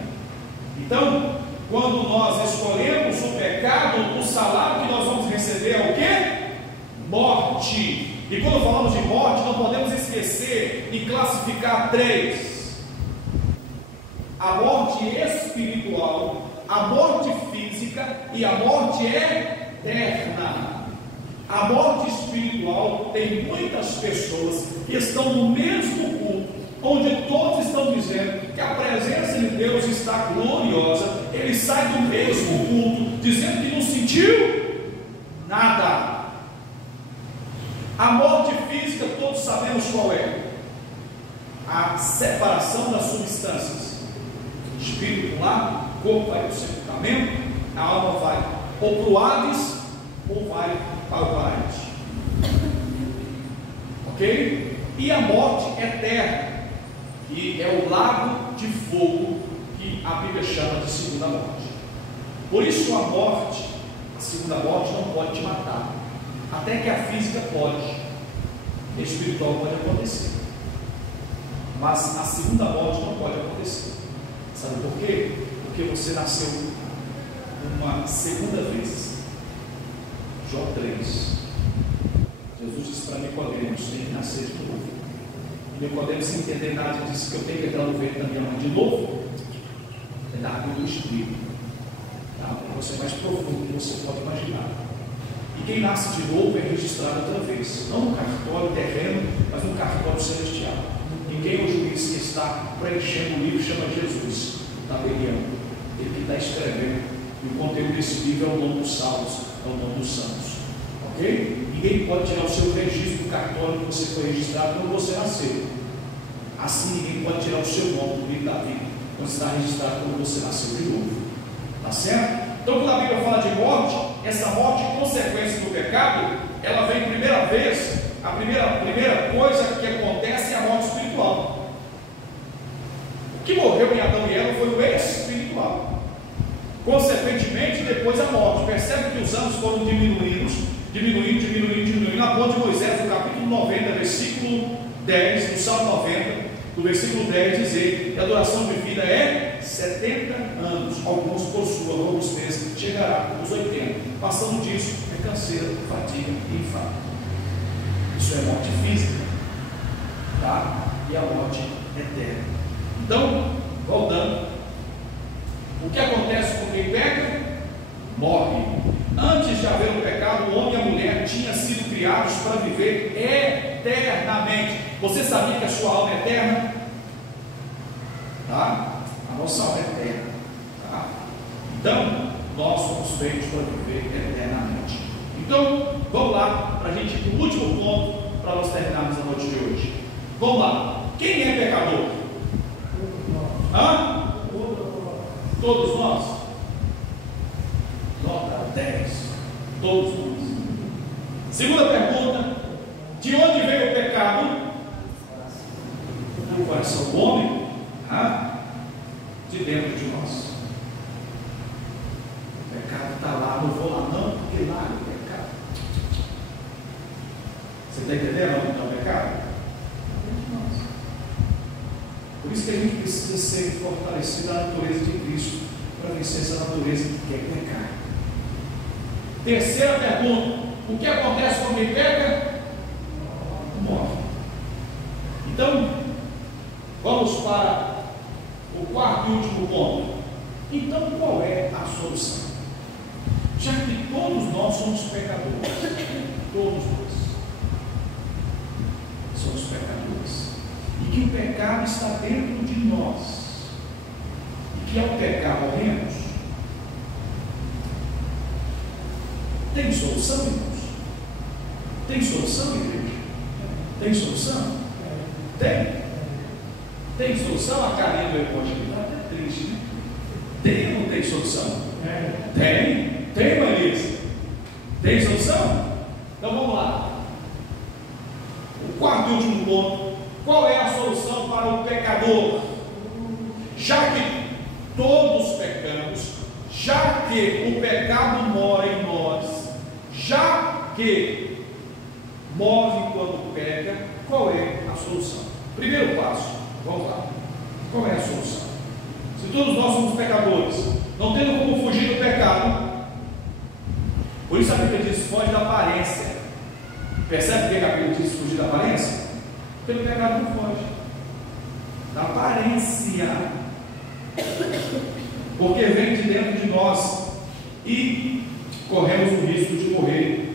Então, quando nós escolhemos o pecado, o salário que nós vamos receber é o quê? Morte. E quando falamos de morte, não podemos esquecer e classificar três: a morte espiritual, a morte física e a morte eterna. A morte espiritual, tem muitas pessoas que estão no mesmo culto, onde todos estão dizendo que a presença de Deus está gloriosa. Ele sai do mesmo culto dizendo que não sentiu nada. A morte física, todos sabemos qual é: a separação das substâncias. O espírito para um lado, o corpo vai para o sepultamento, a alma vai ou para o Hades ou vai para o paraíso. Ok? E a morte eterna, que é o lago de fogo, que a Bíblia chama de segunda morte. Por isso a morte, a segunda morte, não pode te matar. Até que a física pode, a espiritual pode acontecer, mas a segunda morte não pode acontecer. Sabe por quê? Porque você nasceu uma segunda vez. João 3. Jesus disse para Nicodemos: tem que nascer de novo. E Nicodemos, sem entender nada, disse que eu tenho que entrar no ventre da minha mãe de novo. É da água do Espírito. Tá? pode ser mais profundo do que você pode imaginar. E quem nasce de novo é registrado outra vez, não no cartório terreno, mas no cartório celestial. E quem é o juiz que está preenchendo o livro chama Jesus, o tabelião, ele que está escrevendo. E o conteúdo desse livro é o nome dos salvos, é o nome dos santos. Ok? Ninguém pode tirar o seu registro do cartório que você foi registrado quando você nasceu. Assim ninguém pode tirar o seu nome do livro da vida quando está registrado quando você nasceu de novo. Tá certo? Então quando a Bíblia fala de morte, essa morte consequência do pecado, ela vem primeira vez, a primeira coisa que acontece é a morte espiritual. O que morreu em Adão e Eva foi o espiritual. Consequentemente, depois a morte. Percebe que os anos foram diminuindo. Na ponta de Moisés, no capítulo 90, versículo 10, do Salmo 90, do versículo 10, dizer que a duração de vida é 70 anos. Alguns possuam, alguns pensam que chegará aos 80. Passando disso, é canseira, fadiga e infarto. Isso é morte física, tá? E a morte eterna. Então, voltando, o que acontece com quem peca? Morre. Antes de haver o pecado, o homem e a mulher tinham sido criados para viver eternamente. Você sabia que a sua alma é eterna? Tá? A nossa alma é eterna. Tá? Então, nós somos feitos para viver eternamente. Então, vamos lá, para a gente ir para o último ponto, para nós terminarmos a noite de hoje. Vamos lá. Quem é pecador? Hã? Todos nós? Nota 10. Todos nós. Segunda pergunta: de onde veio o pecado? Do coração do homem? De dentro de nós. O pecado está lá, não vou lá não, porque lá é o pecado. Você está entendendo onde está o pecado? Dentro de nós. Por isso que a gente precisa ser fortalecido na natureza de Cristo, para vencer essa natureza que quer pecar. Terceira pergunta: o que acontece quando quem peca? Morre. Então, vamos para o quarto e último ponto. Então, qual é a solução? Já que todos nós somos pecadores, todos nós somos pecadores, e que o pecado está dentro de nós, e que ao pecar morremos, tem solução, irmãos? Tem solução, igreja? Tem solução? Tem solução? A carinha do evangelho está até triste, né? Tem ou não tem solução? Tem, Marisa? Tem solução? Então vamos lá. O quarto e último ponto: qual é a solução para o pecador? Já que todos pecamos, já que o pecado mora em nós, já que morre quando peca, qual é a solução? Primeiro passo, vamos lá. Qual é a solução? Se todos nós somos pecadores, não tendo como fugir do pecado, por isso a Bíblia diz: foge da aparência. Percebe o que a Bíblia diz fugir da aparência? Porque o pecado não foge da aparência, porque vem de dentro de nós e corremos o risco de morrer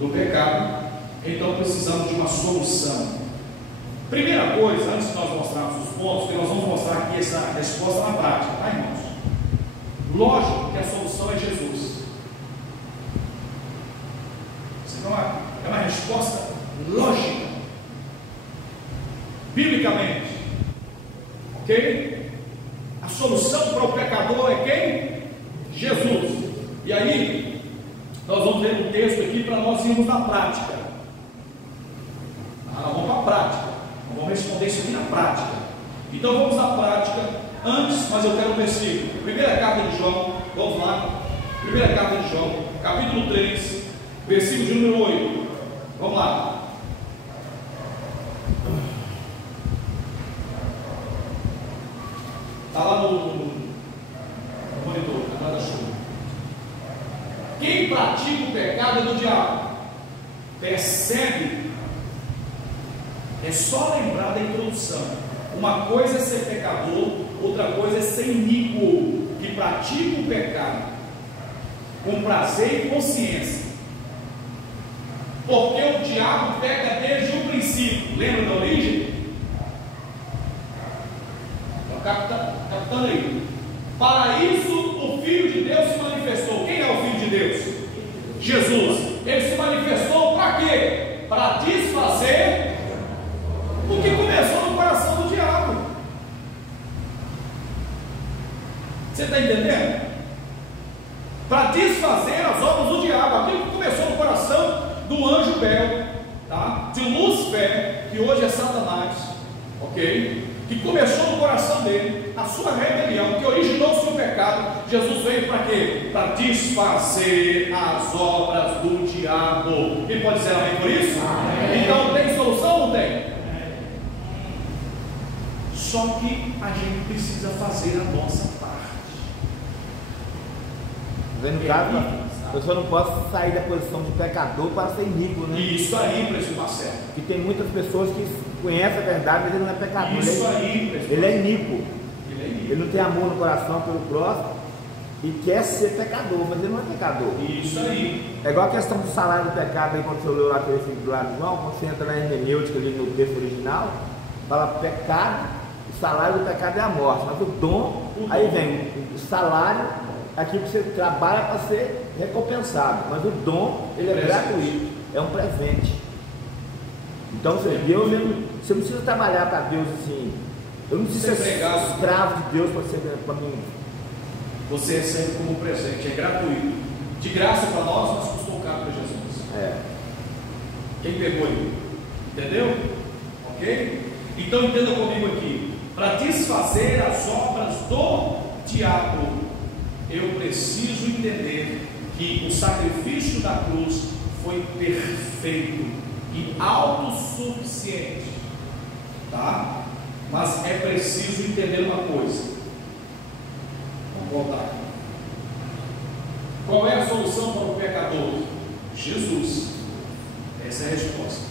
do pecado. Então precisamos de uma solução. Primeira coisa, antes de nós mostrarmos os pontos, que nós vamos mostrar aqui essa resposta na prática, tá, irmãos? Lógico que a solução é Jesus. Isso é uma resposta lógica, biblicamente, ok? A solução para o pecador é quem? Jesus. E aí, nós vamos ler um texto aqui para nós irmos na prática. Vamos para a prática. Vamos responder isso aqui na prática. Então vamos na prática. Antes, mas eu quero um versículo. Primeira carta de João, vamos lá. Primeira carta de João, capítulo 3, versículo de número 8. Vamos lá. Está lá no monitor, na guarda-chuva. Quem pratica o pecado é do diabo. Percebe? É só lembrar da introdução. Uma coisa é ser pecador, outra coisa é ser iníquo, que pratica o pecado. com prazer e consciência. Porque o diabo peca desde o princípio. Lembra da origem? Captando aí. Para isso o Filho de Deus se manifestou. Quem é o Filho de Deus? Jesus. Ele se manifestou para quê? Para desfazer o que começou no coração do diabo. Você está entendendo? Para desfazer as obras do diabo, aquilo que começou no coração do anjo belo, tá? De Lúcifer, que hoje é Satanás, ok? Que começou no coração dele, a sua rebelião, que originou o seu pecado. Jesus veio para quê? Para desfazer as obras do diabo. Quem pode dizer amém por isso? Amém. Então tem solução ou não tem? Só que a gente precisa fazer a nossa parte. No caso, a pessoa não pode sair da posição de pecador para ser iníquo, né? Isso aí, presbítero Marcelo. Porque tem muitas pessoas que conhecem a verdade, mas ele não é pecador. Isso aí, presbítero. Ele é iníquo. Ele não tem amor no coração pelo próximo e quer ser pecador, mas ele não é pecador. Isso aí. É igual a questão do salário do pecado aí, quando você leu lá aquele livro lá no João, quando você entra na hermenêutica ali no texto original, fala pecado, o salário do pecado é a morte, mas o dom, aí vem o salário, aquilo que você trabalha para ser recompensado, mas o dom, ele é gratuito, é um presente. Então Deus, você não precisa trabalhar para Deus assim, eu não preciso ser escravo de Deus para mim. Você recebe como presente, é gratuito, de graça para nós, mas custou caro para Jesus. Quem pegou aí? Entendeu? Ok? Então entenda comigo aqui, para desfazer as obras do diabo, eu preciso entender que o sacrifício da cruz foi perfeito e autossuficiente, tá? Mas é preciso entender uma coisa. Vamos voltar aqui. Qual é a solução para o pecador? Jesus. Essa é a resposta,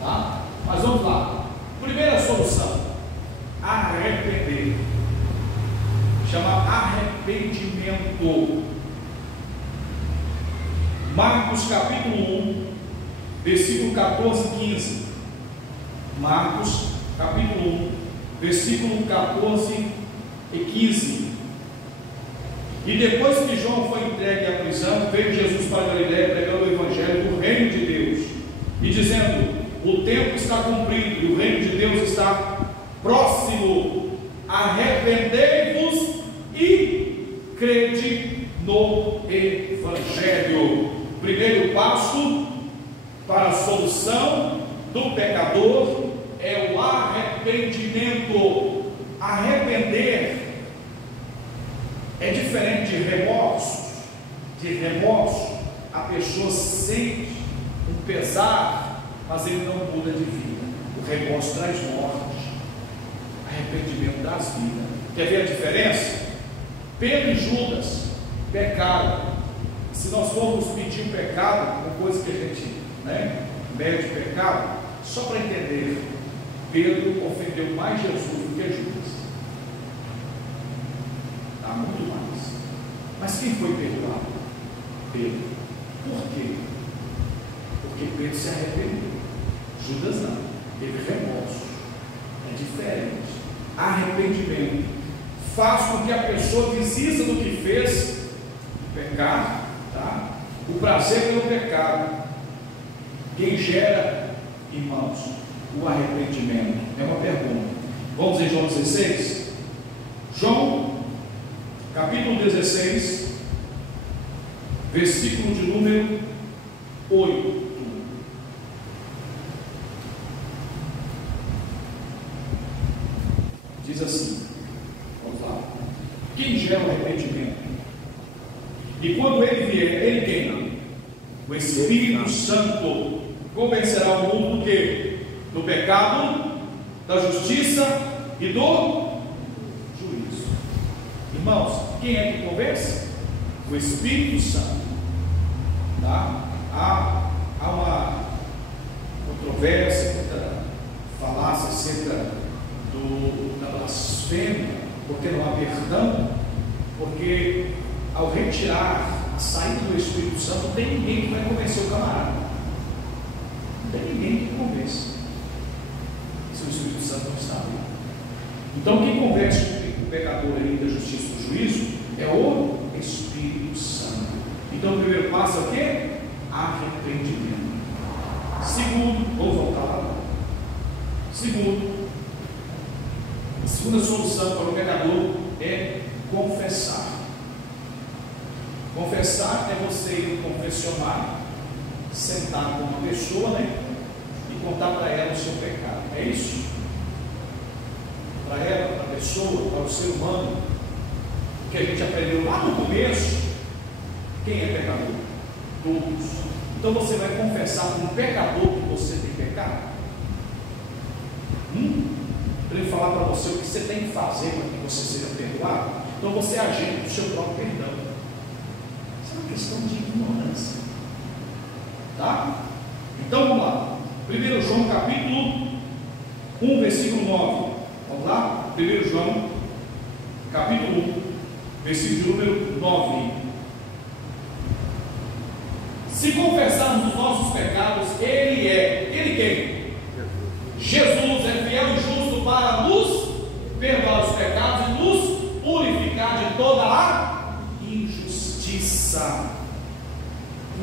tá? Mas vamos lá. Primeira solução: arrepender. Chama arrependimento. Marcos capítulo 1, versículo 14 e 15. Marcos capítulo 1, versículo 14 e 15. E depois que João foi entregue à prisão, veio Jesus para Galiléia pregando o evangelho do reino de Deus e dizendo: o tempo está cumprido e o reino de Deus está próximo. Arrependei-vos e crede no evangelho. Primeiro passo para a solução do pecador é o arrependimento. Arrepender é diferente de remorso. De remorso, a pessoa sente um pesar, mas ele não muda de vida. O remorso traz morte, arrependimento traz vida. Quer ver a diferença? Pedro e Judas pecaram. Se nós formos pedir o pecado, uma coisa que a gente mede pecado, só para entender, Pedro ofendeu mais Jesus do que Judas. Muito mais. Mas quem foi perdoado? Pedro. Por quê? Porque Pedro se arrependeu. Judas não. Teve remorso. É diferente. Arrependimento faz com que a pessoa desista do que fez, o pecado, tá? O prazer pelo pecado. Quem gera, irmãos, o arrependimento? É uma pergunta. Vamos em João 16? João capítulo 16, versículo de número 8. Diz assim, vamos lá: quem gera o arrependimento? E quando ele vier, ele quem? O Espírito Santo convencerá o mundo do quê? Do pecado, da justiça e do juízo. Irmãos, quem é que convence? O Espírito Santo. Tá? Há uma controvérsia, muita falácia acerca da blasfêmia, porque não há perdão, porque ao retirar a saída do Espírito Santo, não tem ninguém que vai convencer o camarada. Não tem ninguém que convence. Se o Espírito Santo não está ali. Então quem convence o pecador aí da justiça e do juízo é o Espírito Santo. Então o primeiro passo é o quê? Arrependimento. Segundo, vou voltar lá. A segunda solução para o pecador é confessar. Confessar é você ir no confessionário, sentar com uma pessoa, né? E contar para ela o seu pecado. É isso? Para ela, para a pessoa, para o ser humano, que a gente aprendeu lá no começo, quem é pecador? Todos. Então você vai confessar com um pecador que você tem pecado? Para ele falar para você o que você tem que fazer para que você seja perdoado? Então você é agente do seu próprio perdão. Isso é uma questão de ignorância. Tá? Então vamos lá. 1 João capítulo 1, versículo 9. Vamos lá? 1 João capítulo 1, versículo número 9. Se confessarmos os nossos pecados, Ele quem? Jesus é fiel e justo para nos perdoar os pecados e nos purificar de toda a injustiça.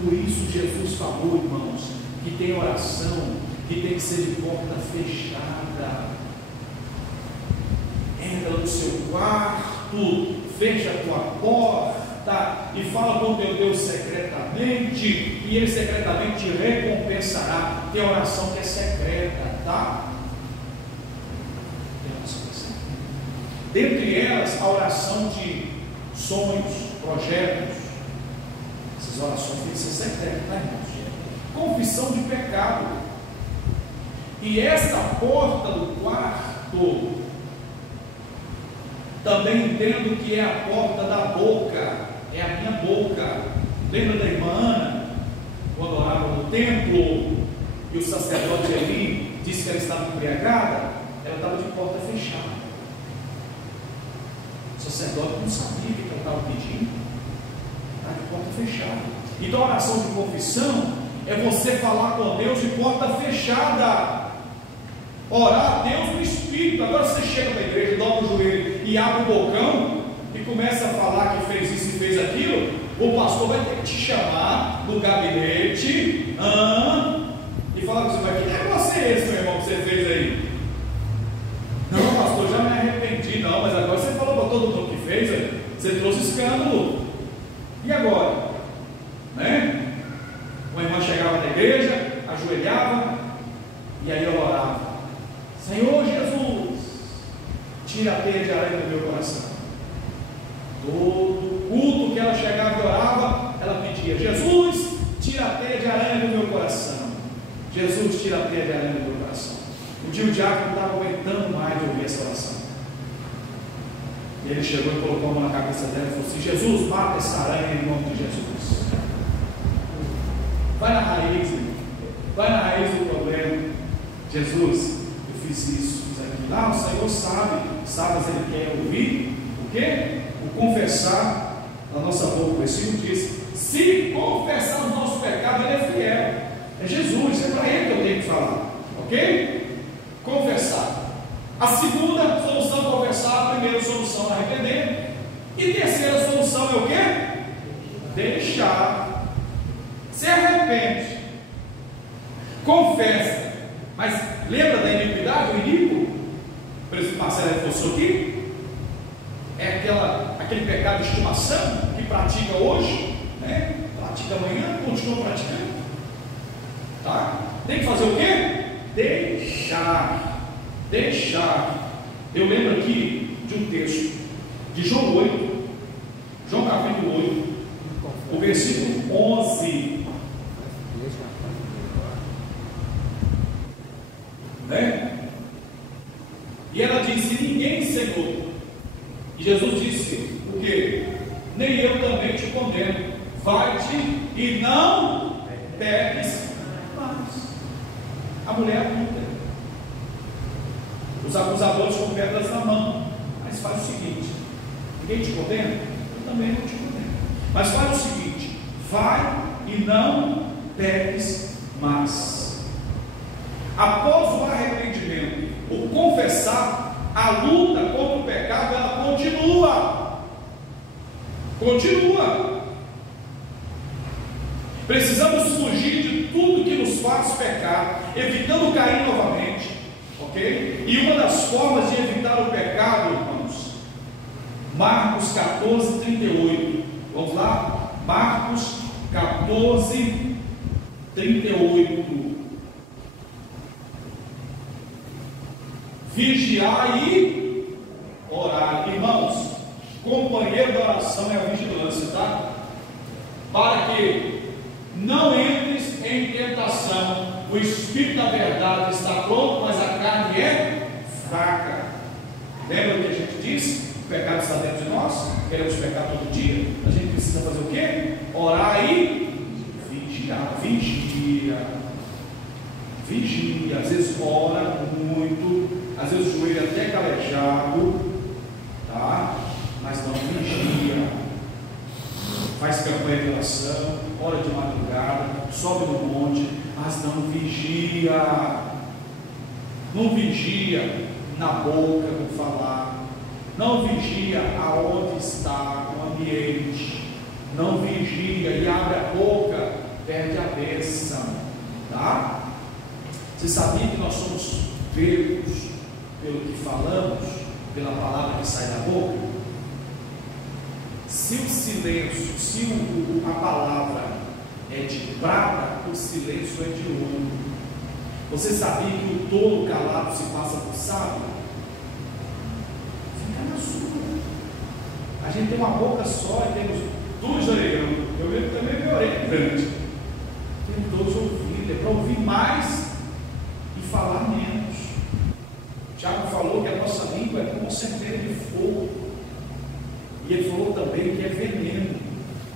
Por isso Jesus falou, irmãos, que tem oração que tem que ser de porta fechada. Entra no seu quarto, fecha a tua porta e fala com teu Deus secretamente, e Ele secretamente te recompensará. Tem oração que é secreta, tá? Tem oração que é secreta. Dentre elas, a oração de sonhos, projetos. Essas orações têm que ser secretas, tá, irmãos? Confissão de pecado. E esta porta do quarto, também entendo que é a porta da boca, é a minha boca. Lembra da irmã Ana, quando orava no templo, e o sacerdote ali disse que ela estava embriagada? Ela estava de porta fechada. O sacerdote não sabia o que ela estava pedindo, estava de porta fechada. Então a oração de confissão é você falar com Deus de porta fechada. Orar a Deus no Espírito. Agora você chega na igreja, dobra o joelho e abre o bocão e começa a falar que fez isso e fez aquilo. O pastor vai ter que te chamar no gabinete e falar com você: mas que negócio é esse, meu irmão, que você fez aí? Não, pastor, já me arrependi. Não, mas agora você falou para todo mundo que fez, você trouxe escândalo. E agora? Né? Uma irmã chegava na igreja, ajoelhava e aí ela orava: Senhor Jesus, tira a teia de aranha do meu coração. Todo culto que ela chegava e orava, ela pedia: Jesus, tira a teia de aranha do meu coração. Jesus, tira a teia de aranha do meu coração. Um dia o diácono não estava aguentando mais de ouvir essa oração. E ele chegou e colocou a mão na cabeça dela e falou assim: Jesus, mata essa aranha em nome de Jesus. Vai na raiz, vai na raiz do problema. Jesus, eu fiz isso, fiz aquilo. Ah, o Senhor sabe, mas Ele quer ouvir o quê? O confessar na nossa boca. O versículo diz: se confessar o nosso pecado, Ele é fiel. É Jesus, é para Ele que eu tenho que falar, ok? Confessar. A segunda solução é confessar, a primeira solução é arrepender, e a terceira solução é o quê? Deixar. Se arrepende, confessa, mas lembra da iniquidade, o iníquo? O presidente Marcelo reforçou aqui, é aquele pecado de estimação que pratica hoje, né? Pratica amanhã, continua praticando, tá? Tem que fazer o quê? Deixar. Eu lembro aqui de um texto de João 8, João capítulo 8, o versículo 11. Né? E ela disse: ninguém, Senhor. E Jesus disse: o quê? Nem eu também te condeno. Vai-te e não peques mais. A mulher adulta, os acusadores com pedras na mão. Mas faz o seguinte: ninguém te condena? Eu também não te condeno. Mas faz o seguinte: vai e não peques mais. Após o arrependimento, o confessar, a luta contra o pecado, ela continua. Continua. Precisamos fugir de tudo que nos faz pecar, evitando cair novamente, ok? E uma das formas de evitar o pecado, irmãos, Marcos 14, 38. Vamos lá? Marcos 14, 38. Vigiai e orar. Irmãos, companheiro da oração é a vigilância, tá? Para que não entres em tentação. O Espírito da verdade está pronto, mas a carne é fraca. Lembra o que a gente disse? O pecado está dentro de nós. Queremos pecar todo dia. A gente precisa fazer o quê? Orar e vigiar. Vigia. Às vezes ora muito, às vezes o joelho até calejado, tá? Mas não vigia. Faz campanha de oração, ora de madrugada, sobe no monte, mas não vigia. Não vigia na boca do falar, não vigia aonde está o ambiente, não vigia e abre a boca, perde a bênção, tá? Você sabia que nós somos pegos pelo que falamos, pela palavra que sai da boca? Se o silêncio, a palavra é de prata, o silêncio é de ouro. Você sabia que o tolo calado se passa por sábio? Fica na sua. A gente tem uma boca só e temos duas orelhas. Eu mesmo também minha orelha é grande. Temos dois ouvidos, é para ouvir mais e falar menos. Tiago falou que a nossa língua é como um centeio de fogo. E ele falou também que é veneno,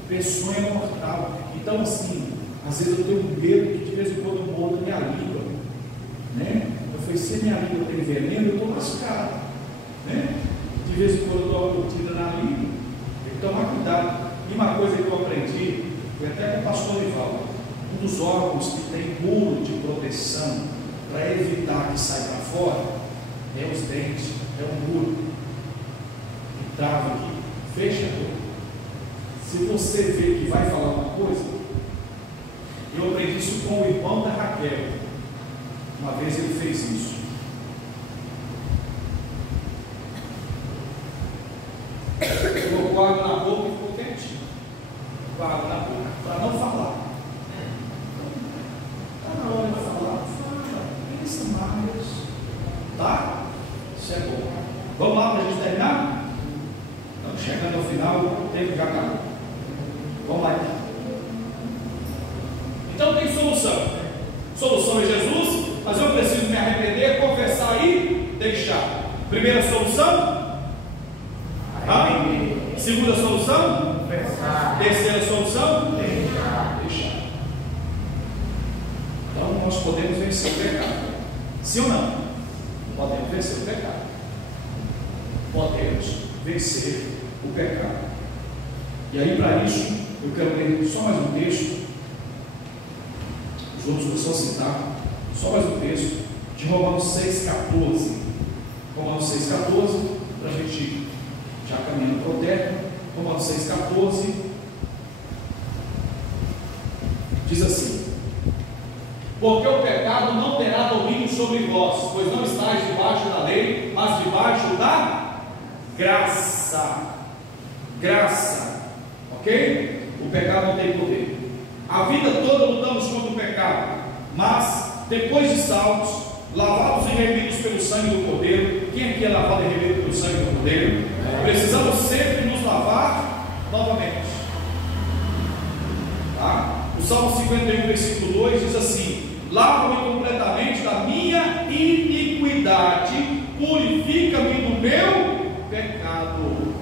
peçonha mortal. Então, assim, às vezes eu tenho medo que de vez em quando eu mordo minha língua, né? Eu falei, se minha língua tem veneno, eu estou lascado, né? De vez em quando eu dou uma curtida na língua, tem que tomar cuidado. E uma coisa que eu aprendi, foi até com o pastor Rivaldo, um dos órgãos que tem muro de proteção para evitar que saia para fora, é os dentes, é um muro que trava aqui. Fecha a boca. Se você vê que vai falar uma coisa, eu aprendi isso com o irmão da Raquel. Uma vez ele fez isso. Colocou água na boca e ficou quietinho. Com água na boca, para não falar. Está na hora de falar, fala, pensa mais. Tá? Isso é bom. Vamos lá para a gente terminar? Chegando ao final, o tempo já acabou. Vamos lá então tem solução. Solução é Jesus, mas eu preciso me arrepender, confessar e deixar. Primeira solução? Arrepender. Segunda solução? Confessar. Terceira solução? Deixar. Então nós podemos vencer o pecado. Sim ou não? Podemos vencer o pecado. Podemos vencer o pecado. E aí, para isso, eu quero ler só mais um texto. Os outros eu só citar. Só mais um texto de Romanos 6,14. Romanos 6,14, para a gente já caminhando para o teto. Romanos 6,14 diz assim: porque o pecado não terá domínio sobre vós, pois não estáis debaixo da lei, mas debaixo da graça. Ok? O pecado não tem poder. A vida toda lutamos contra o pecado, mas depois de salvos, lavados e remidos pelo sangue do Cordeiro. Quem aqui é lavado e remido pelo sangue do Cordeiro? Precisamos sempre nos lavar novamente, tá? O Salmo 51, versículo 2 diz assim: lava-me completamente da minha iniquidade, purifica-me do meu pecado.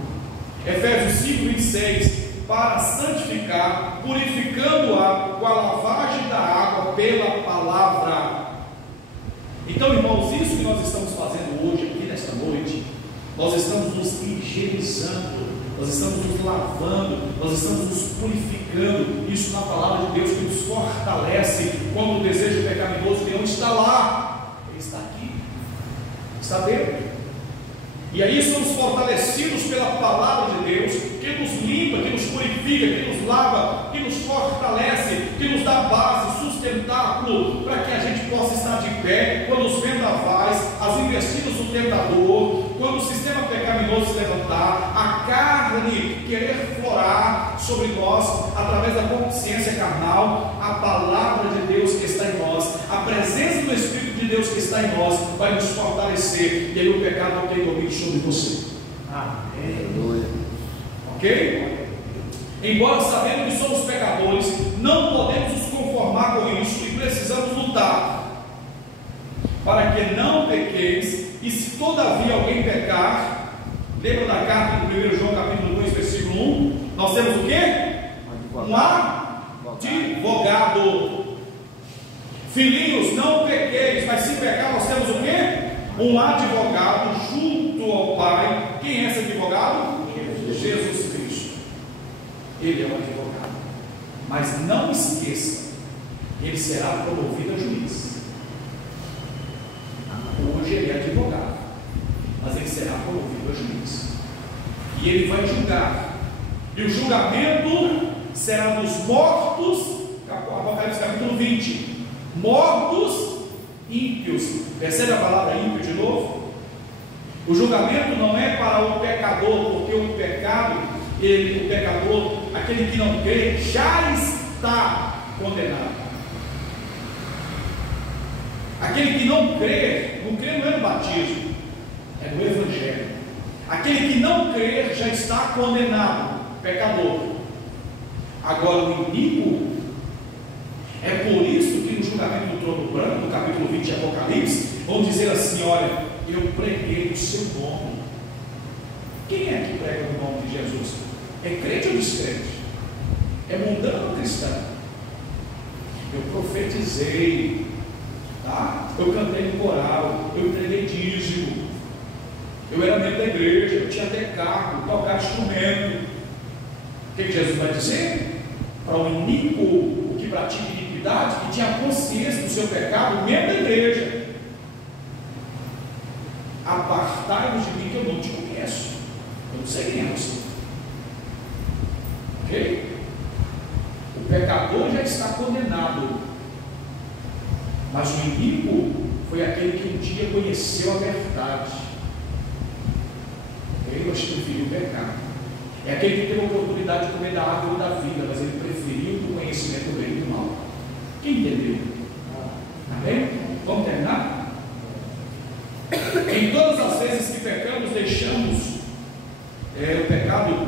Efésios 5, 26, para santificar, purificando-a com a lavagem da água pela palavra. Então, irmãos, isso que nós estamos fazendo hoje, aqui nesta noite, nós estamos nos higienizando nós estamos nos lavando, nós estamos nos purificando. Isso na palavra de Deus que nos fortalece. Quando o desejo pecaminoso não está lá, ele está aqui, está dentro. E aí somos fortalecidos pela palavra de Deus, que nos limpa, que nos purifica, que nos lava, que nos fortalece, que nos dá base, sustentáculo, para que a gente possa estar de pé quando os vendavais, as investidas do tentador, quando o sistema pecaminoso se levantar, a carne querer florar sobre nós, através da consciência carnal, a palavra de Deus que está em nós, a presença do Espírito de Deus que está em nós, vai nos fortalecer, e aí o pecado não tem domínio sobre você. Amém. Ok? Embora sabendo que somos pecadores, não podemos nos conformar com isso e precisamos lutar para que não pequeis. E se todavia alguém pecar, lembra da carta do 1 João capítulo 2 versículo 1, nós temos o quê? Um advogado. Filhinhos, não pequeis, mas se pecar nós temos o quê? Um advogado junto ao Pai. Quem é esse advogado? Jesus Cristo. Ele é o advogado. Mas não esqueça, ele será promovido a juiz. Hoje ele é advogado, mas ele será promovido a juiz. E ele vai julgar. E o julgamento será dos mortos. Apocalipse capítulo 20. Mortos ímpios. Percebe a palavra ímpio de novo? O julgamento não é para o pecador, porque o pecado, o pecador, aquele que não crê, já está condenado. Aquele que não crê não é no batismo, é no Evangelho. Aquele que não crê já está condenado, pecador. Agora o iníquo, é por isso que no julgamento do trono branco, no capítulo 20 de Apocalipse, vão dizer assim: olha, eu preguei o seu nome. Quem é que prega o nome de Jesus? É crente ou descrente? É mundano ou cristão? Eu profetizei, tá? Eu cantei no coral, eu entreguei dízimo, eu era membro da igreja, eu tinha até cargo, tocar instrumento. O que Jesus vai dizer? Para o iníquo, o que pratica iniquidade, que tinha consciência do seu pecado, membro da igreja: apartai-vos de mim, que eu não te conheço, eu não sei quem é você. Ok? O pecador já está condenado, mas o iníquo foi aquele que um dia conheceu a verdade. Ele preferiu o pecado. É aquele que teve a oportunidade de comer da árvore da vida, mas ele preferiu o conhecimento do bem e do mal. Quem entendeu? Amém? Vamos terminar? Em todas as vezes que pecamos, deixamos o pecado,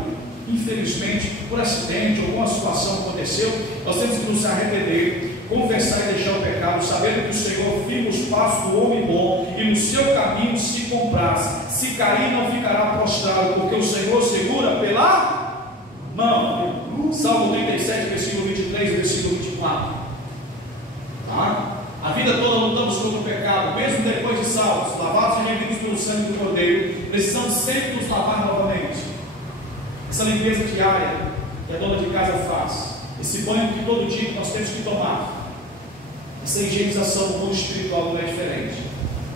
infelizmente, por acidente, alguma situação aconteceu, nós temos que nos arrepender, confessar e deixar o pecado, sabendo que o Senhor firma os passos do homem bom e no seu caminho se compraz. Se cair, não ficará prostrado, porque o Senhor segura pela mão. Salmo 37, versículo 23 e versículo 24. Tá? A vida toda lutamos contra o pecado, mesmo depois de salvos, lavados e remidos pelo sangue do Cordeiro, precisamos sempre nos lavar novamente. Essa limpeza diária que a dona de casa faz, esse banho que todo dia nós temos que tomar, essa higienização do mundo espiritual não é diferente.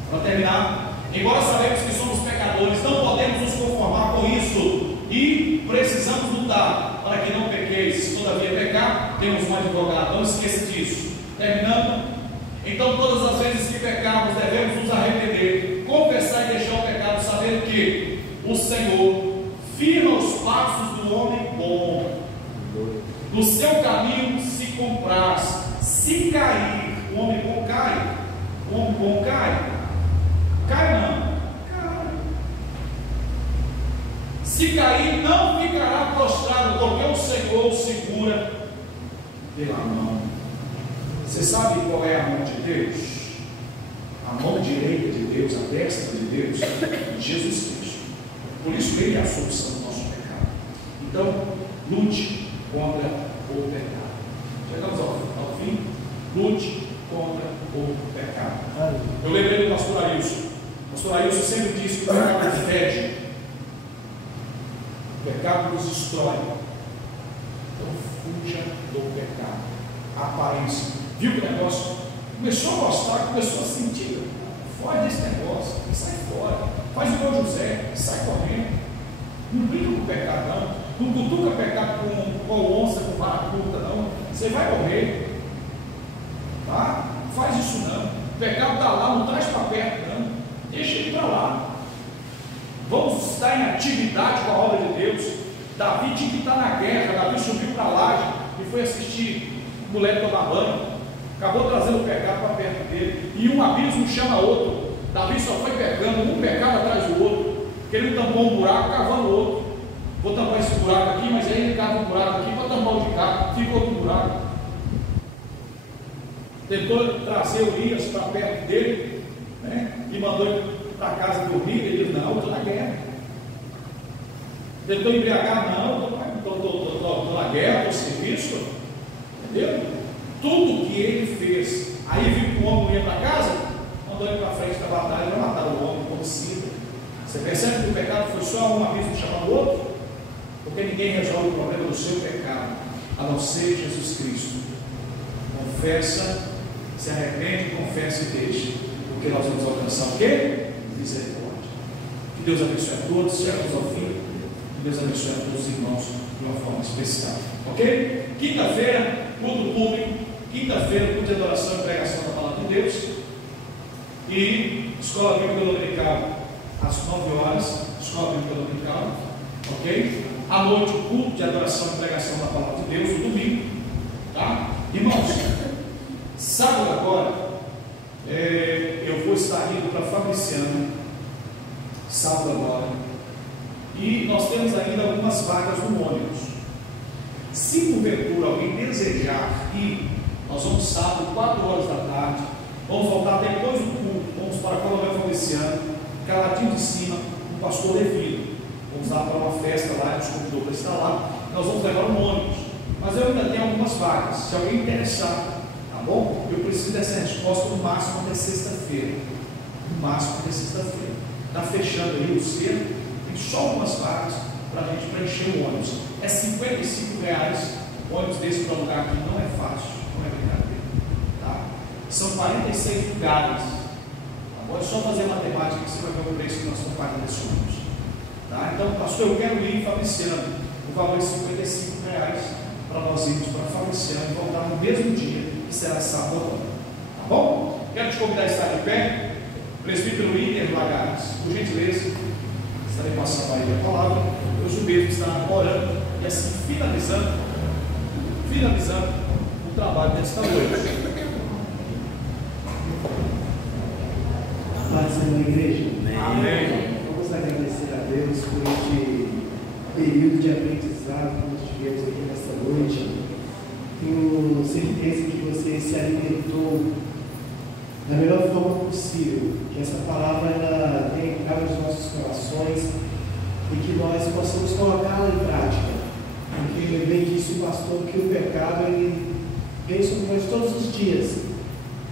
Para terminar, embora sabemos que somos pecadores, não podemos nos conformar com isso e precisamos lutar para que não pequeis. Se todavia pecar, temos um advogado, não esqueça disso. Terminando, então todas as vezes que pecarmos devemos nos arrepender, confessar e deixar o pecado, sabendo que o Senhor firma os passos do homem bom, no seu caminho se compraz. Se cair, o homem bom cai, o homem bom cai, cai não, cai. Se cair, não ficará prostrado, porque o Senhor o segura pela mão. Você sabe qual é a mão de Deus? A mão direita de Deus, a destra de Deus, Jesus Cristo. Por isso ele é a solução do nosso pecado. Então, lute contra o pecado. Chegamos ao fim. Lute contra o pecado. Eu lembrei do pastor Ailson. O pastor Ailson sempre disse que o pecado fede. O pecado nos destrói. Então fuja do pecado. A aparência. Viu que o negócio? Começou a gostar, começou a sentir. Foge desse negócio, sai fora. Faz igual José, sai correndo. Não brinca com o pecado, não. Não cutuca o pecado com onça, com vara curta, não. Você vai morrer. Tá? Não faz isso não. O pecado está lá, não traz para perto, não. Deixa ele para lá. Vamos estar em atividade com a obra de Deus. Davi tinha que estar na guerra. Davi subiu para a laje e foi assistir o moleque tomar banho. Acabou trazendo o pecado para perto dele. E um abismo chama outro. Davi só foi pecando, um pecado atrás do outro. Querendo tampar um buraco, cavando o outro. Vou tampar esse buraco aqui, mas aí ele cava um buraco aqui, vou tampar o de cá, fica outro buraco. Tentou trazer Urias para perto dele, né? E mandou ele para a casa do Urias. Ele disse: não, estou na guerra. Tentou embriagar: não, estou na guerra, estou sem serviço. Entendeu? Tudo que ele fez. Aí viu que o homem não ia para casa, mandou ele para frente da batalha para matar o homem, homicida. Você percebe que o pecado foi só um abismo chamando o outro? Porque ninguém resolve o problema do seu pecado, a não ser Jesus Cristo. Confessa, se arrepende, confessa e deixa, porque nós vamos alcançar o quê? Misericórdia. Que Deus abençoe a todos, chegamos ao fim. Que Deus abençoe a todos os irmãos de uma forma especial. Ok? Quinta-feira, culto público. Quinta-feira, culto de adoração e pregação da palavra de Deus. E escola bíblica dominical às 9 horas. Escola bíblica dominical. Ok? À noite, o culto de adoração e pregação da palavra de Deus, o domingo. Tá? Irmãos, sábado agora, eu vou estar indo para Fabriciano. Sábado agora. E nós temos ainda algumas vagas no ônibus. Se porventura alguém desejar ir, nós vamos sábado, 4 horas da tarde. Vamos voltar depois do culto. Vamos para Coronel Fabriciano, caladinho de cima, o pastor Levino. Vamos lá para uma festa lá, nos convidou para estar lá. Nós vamos levar um ônibus. Mas eu ainda tenho algumas vagas. Se alguém interessar, tá bom? Eu preciso dessa resposta no máximo até sexta-feira. No máximo até sexta-feira. Está fechando aí o cerco. Tem só algumas vagas para a gente preencher o ônibus. É R$55. O ônibus desse para lugar aqui não é fácil. Não é brincadeira. Tá? São 46 lugares. Tá bom? É só fazer matemática que você vai ver o preço que nós estamos pagando nesse ônibus. Tá? Então, pastor, eu quero ir em Fabriciano. O valor é R$55 para nós irmos para Fabriciano e voltar no mesmo dia, que será sábado agora. Tá bom? Quero te convidar a estar de pé. Presbítero Iner Lagares, por gentileza, estarei passando aí a palavra. Deus mesmo está orando e assim finalizando o trabalho desta noite. Paz na igreja. Amém. Vamos agradecer a Deus por este período de aprendizado que nós tivemos aqui nesta noite. Tenho certeza que você se alimentou da melhor forma possível, que essa palavra ela tenha entrado nos nossos corações e que nós possamos colocá-la em prática. Porque bem disse o pastor que o pecado ele vem sobre nós todos os dias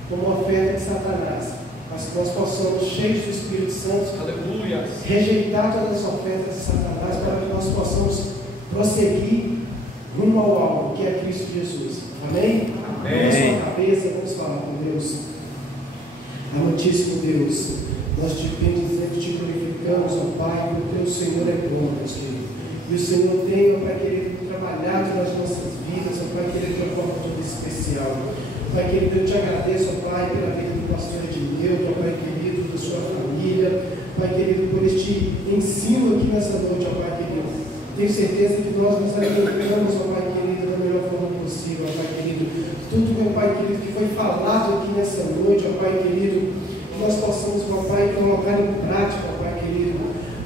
como uma oferta de Satanás, mas que nós possamos, cheios do Espírito Santo, Aleluia, rejeitar todas as ofertas de Satanás para que nós possamos prosseguir rumo ao alvo, que é Cristo Jesus. Amém? Amém. Vamos com a cabeça, vamos falar com Deus. Amantíssimo Deus, nós te bendizemos, te glorificamos, ó Pai, porque o Senhor é bom, Deus querido. E o Senhor tem, ó Pai querido, trabalhado nas nossas vidas, ó Pai querido, de uma forma toda especial. Pai querido, eu te agradeço, ó Pai, pela vida do pastor Edmilton, ó Pai querido, da sua família, Pai querido, por este ensino aqui nessa noite, ó Pai querido. Tenho certeza que nós nos alimentamos, ó Pai querido, da melhor forma possível, ó Pai querido. Tudo, meu Pai querido, que foi falado aqui nessa noite, ó Pai querido, que nós possamos, ó Pai, colocar em prática, ó Pai querido.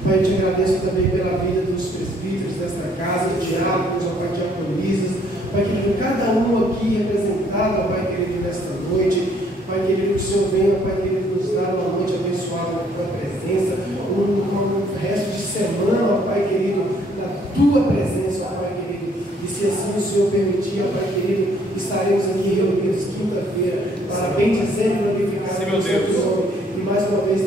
Pai, eu te agradeço também pela vida dos presbíteros desta casa, diáconos, ó Pai, diaconisas, Pai querido, cada um aqui representado, ó Pai querido, nesta noite. Pai querido, que o Senhor venha, Pai querido, nos dar uma noite abençoada com a tua presença, um resto de semana, ó Pai querido, na tua presença, ó Pai querido. E se assim o Senhor permitir, ó Pai querido, estaremos aqui reunidos quinta-feira para bem dizer e glorificar o Senhor. E mais uma vez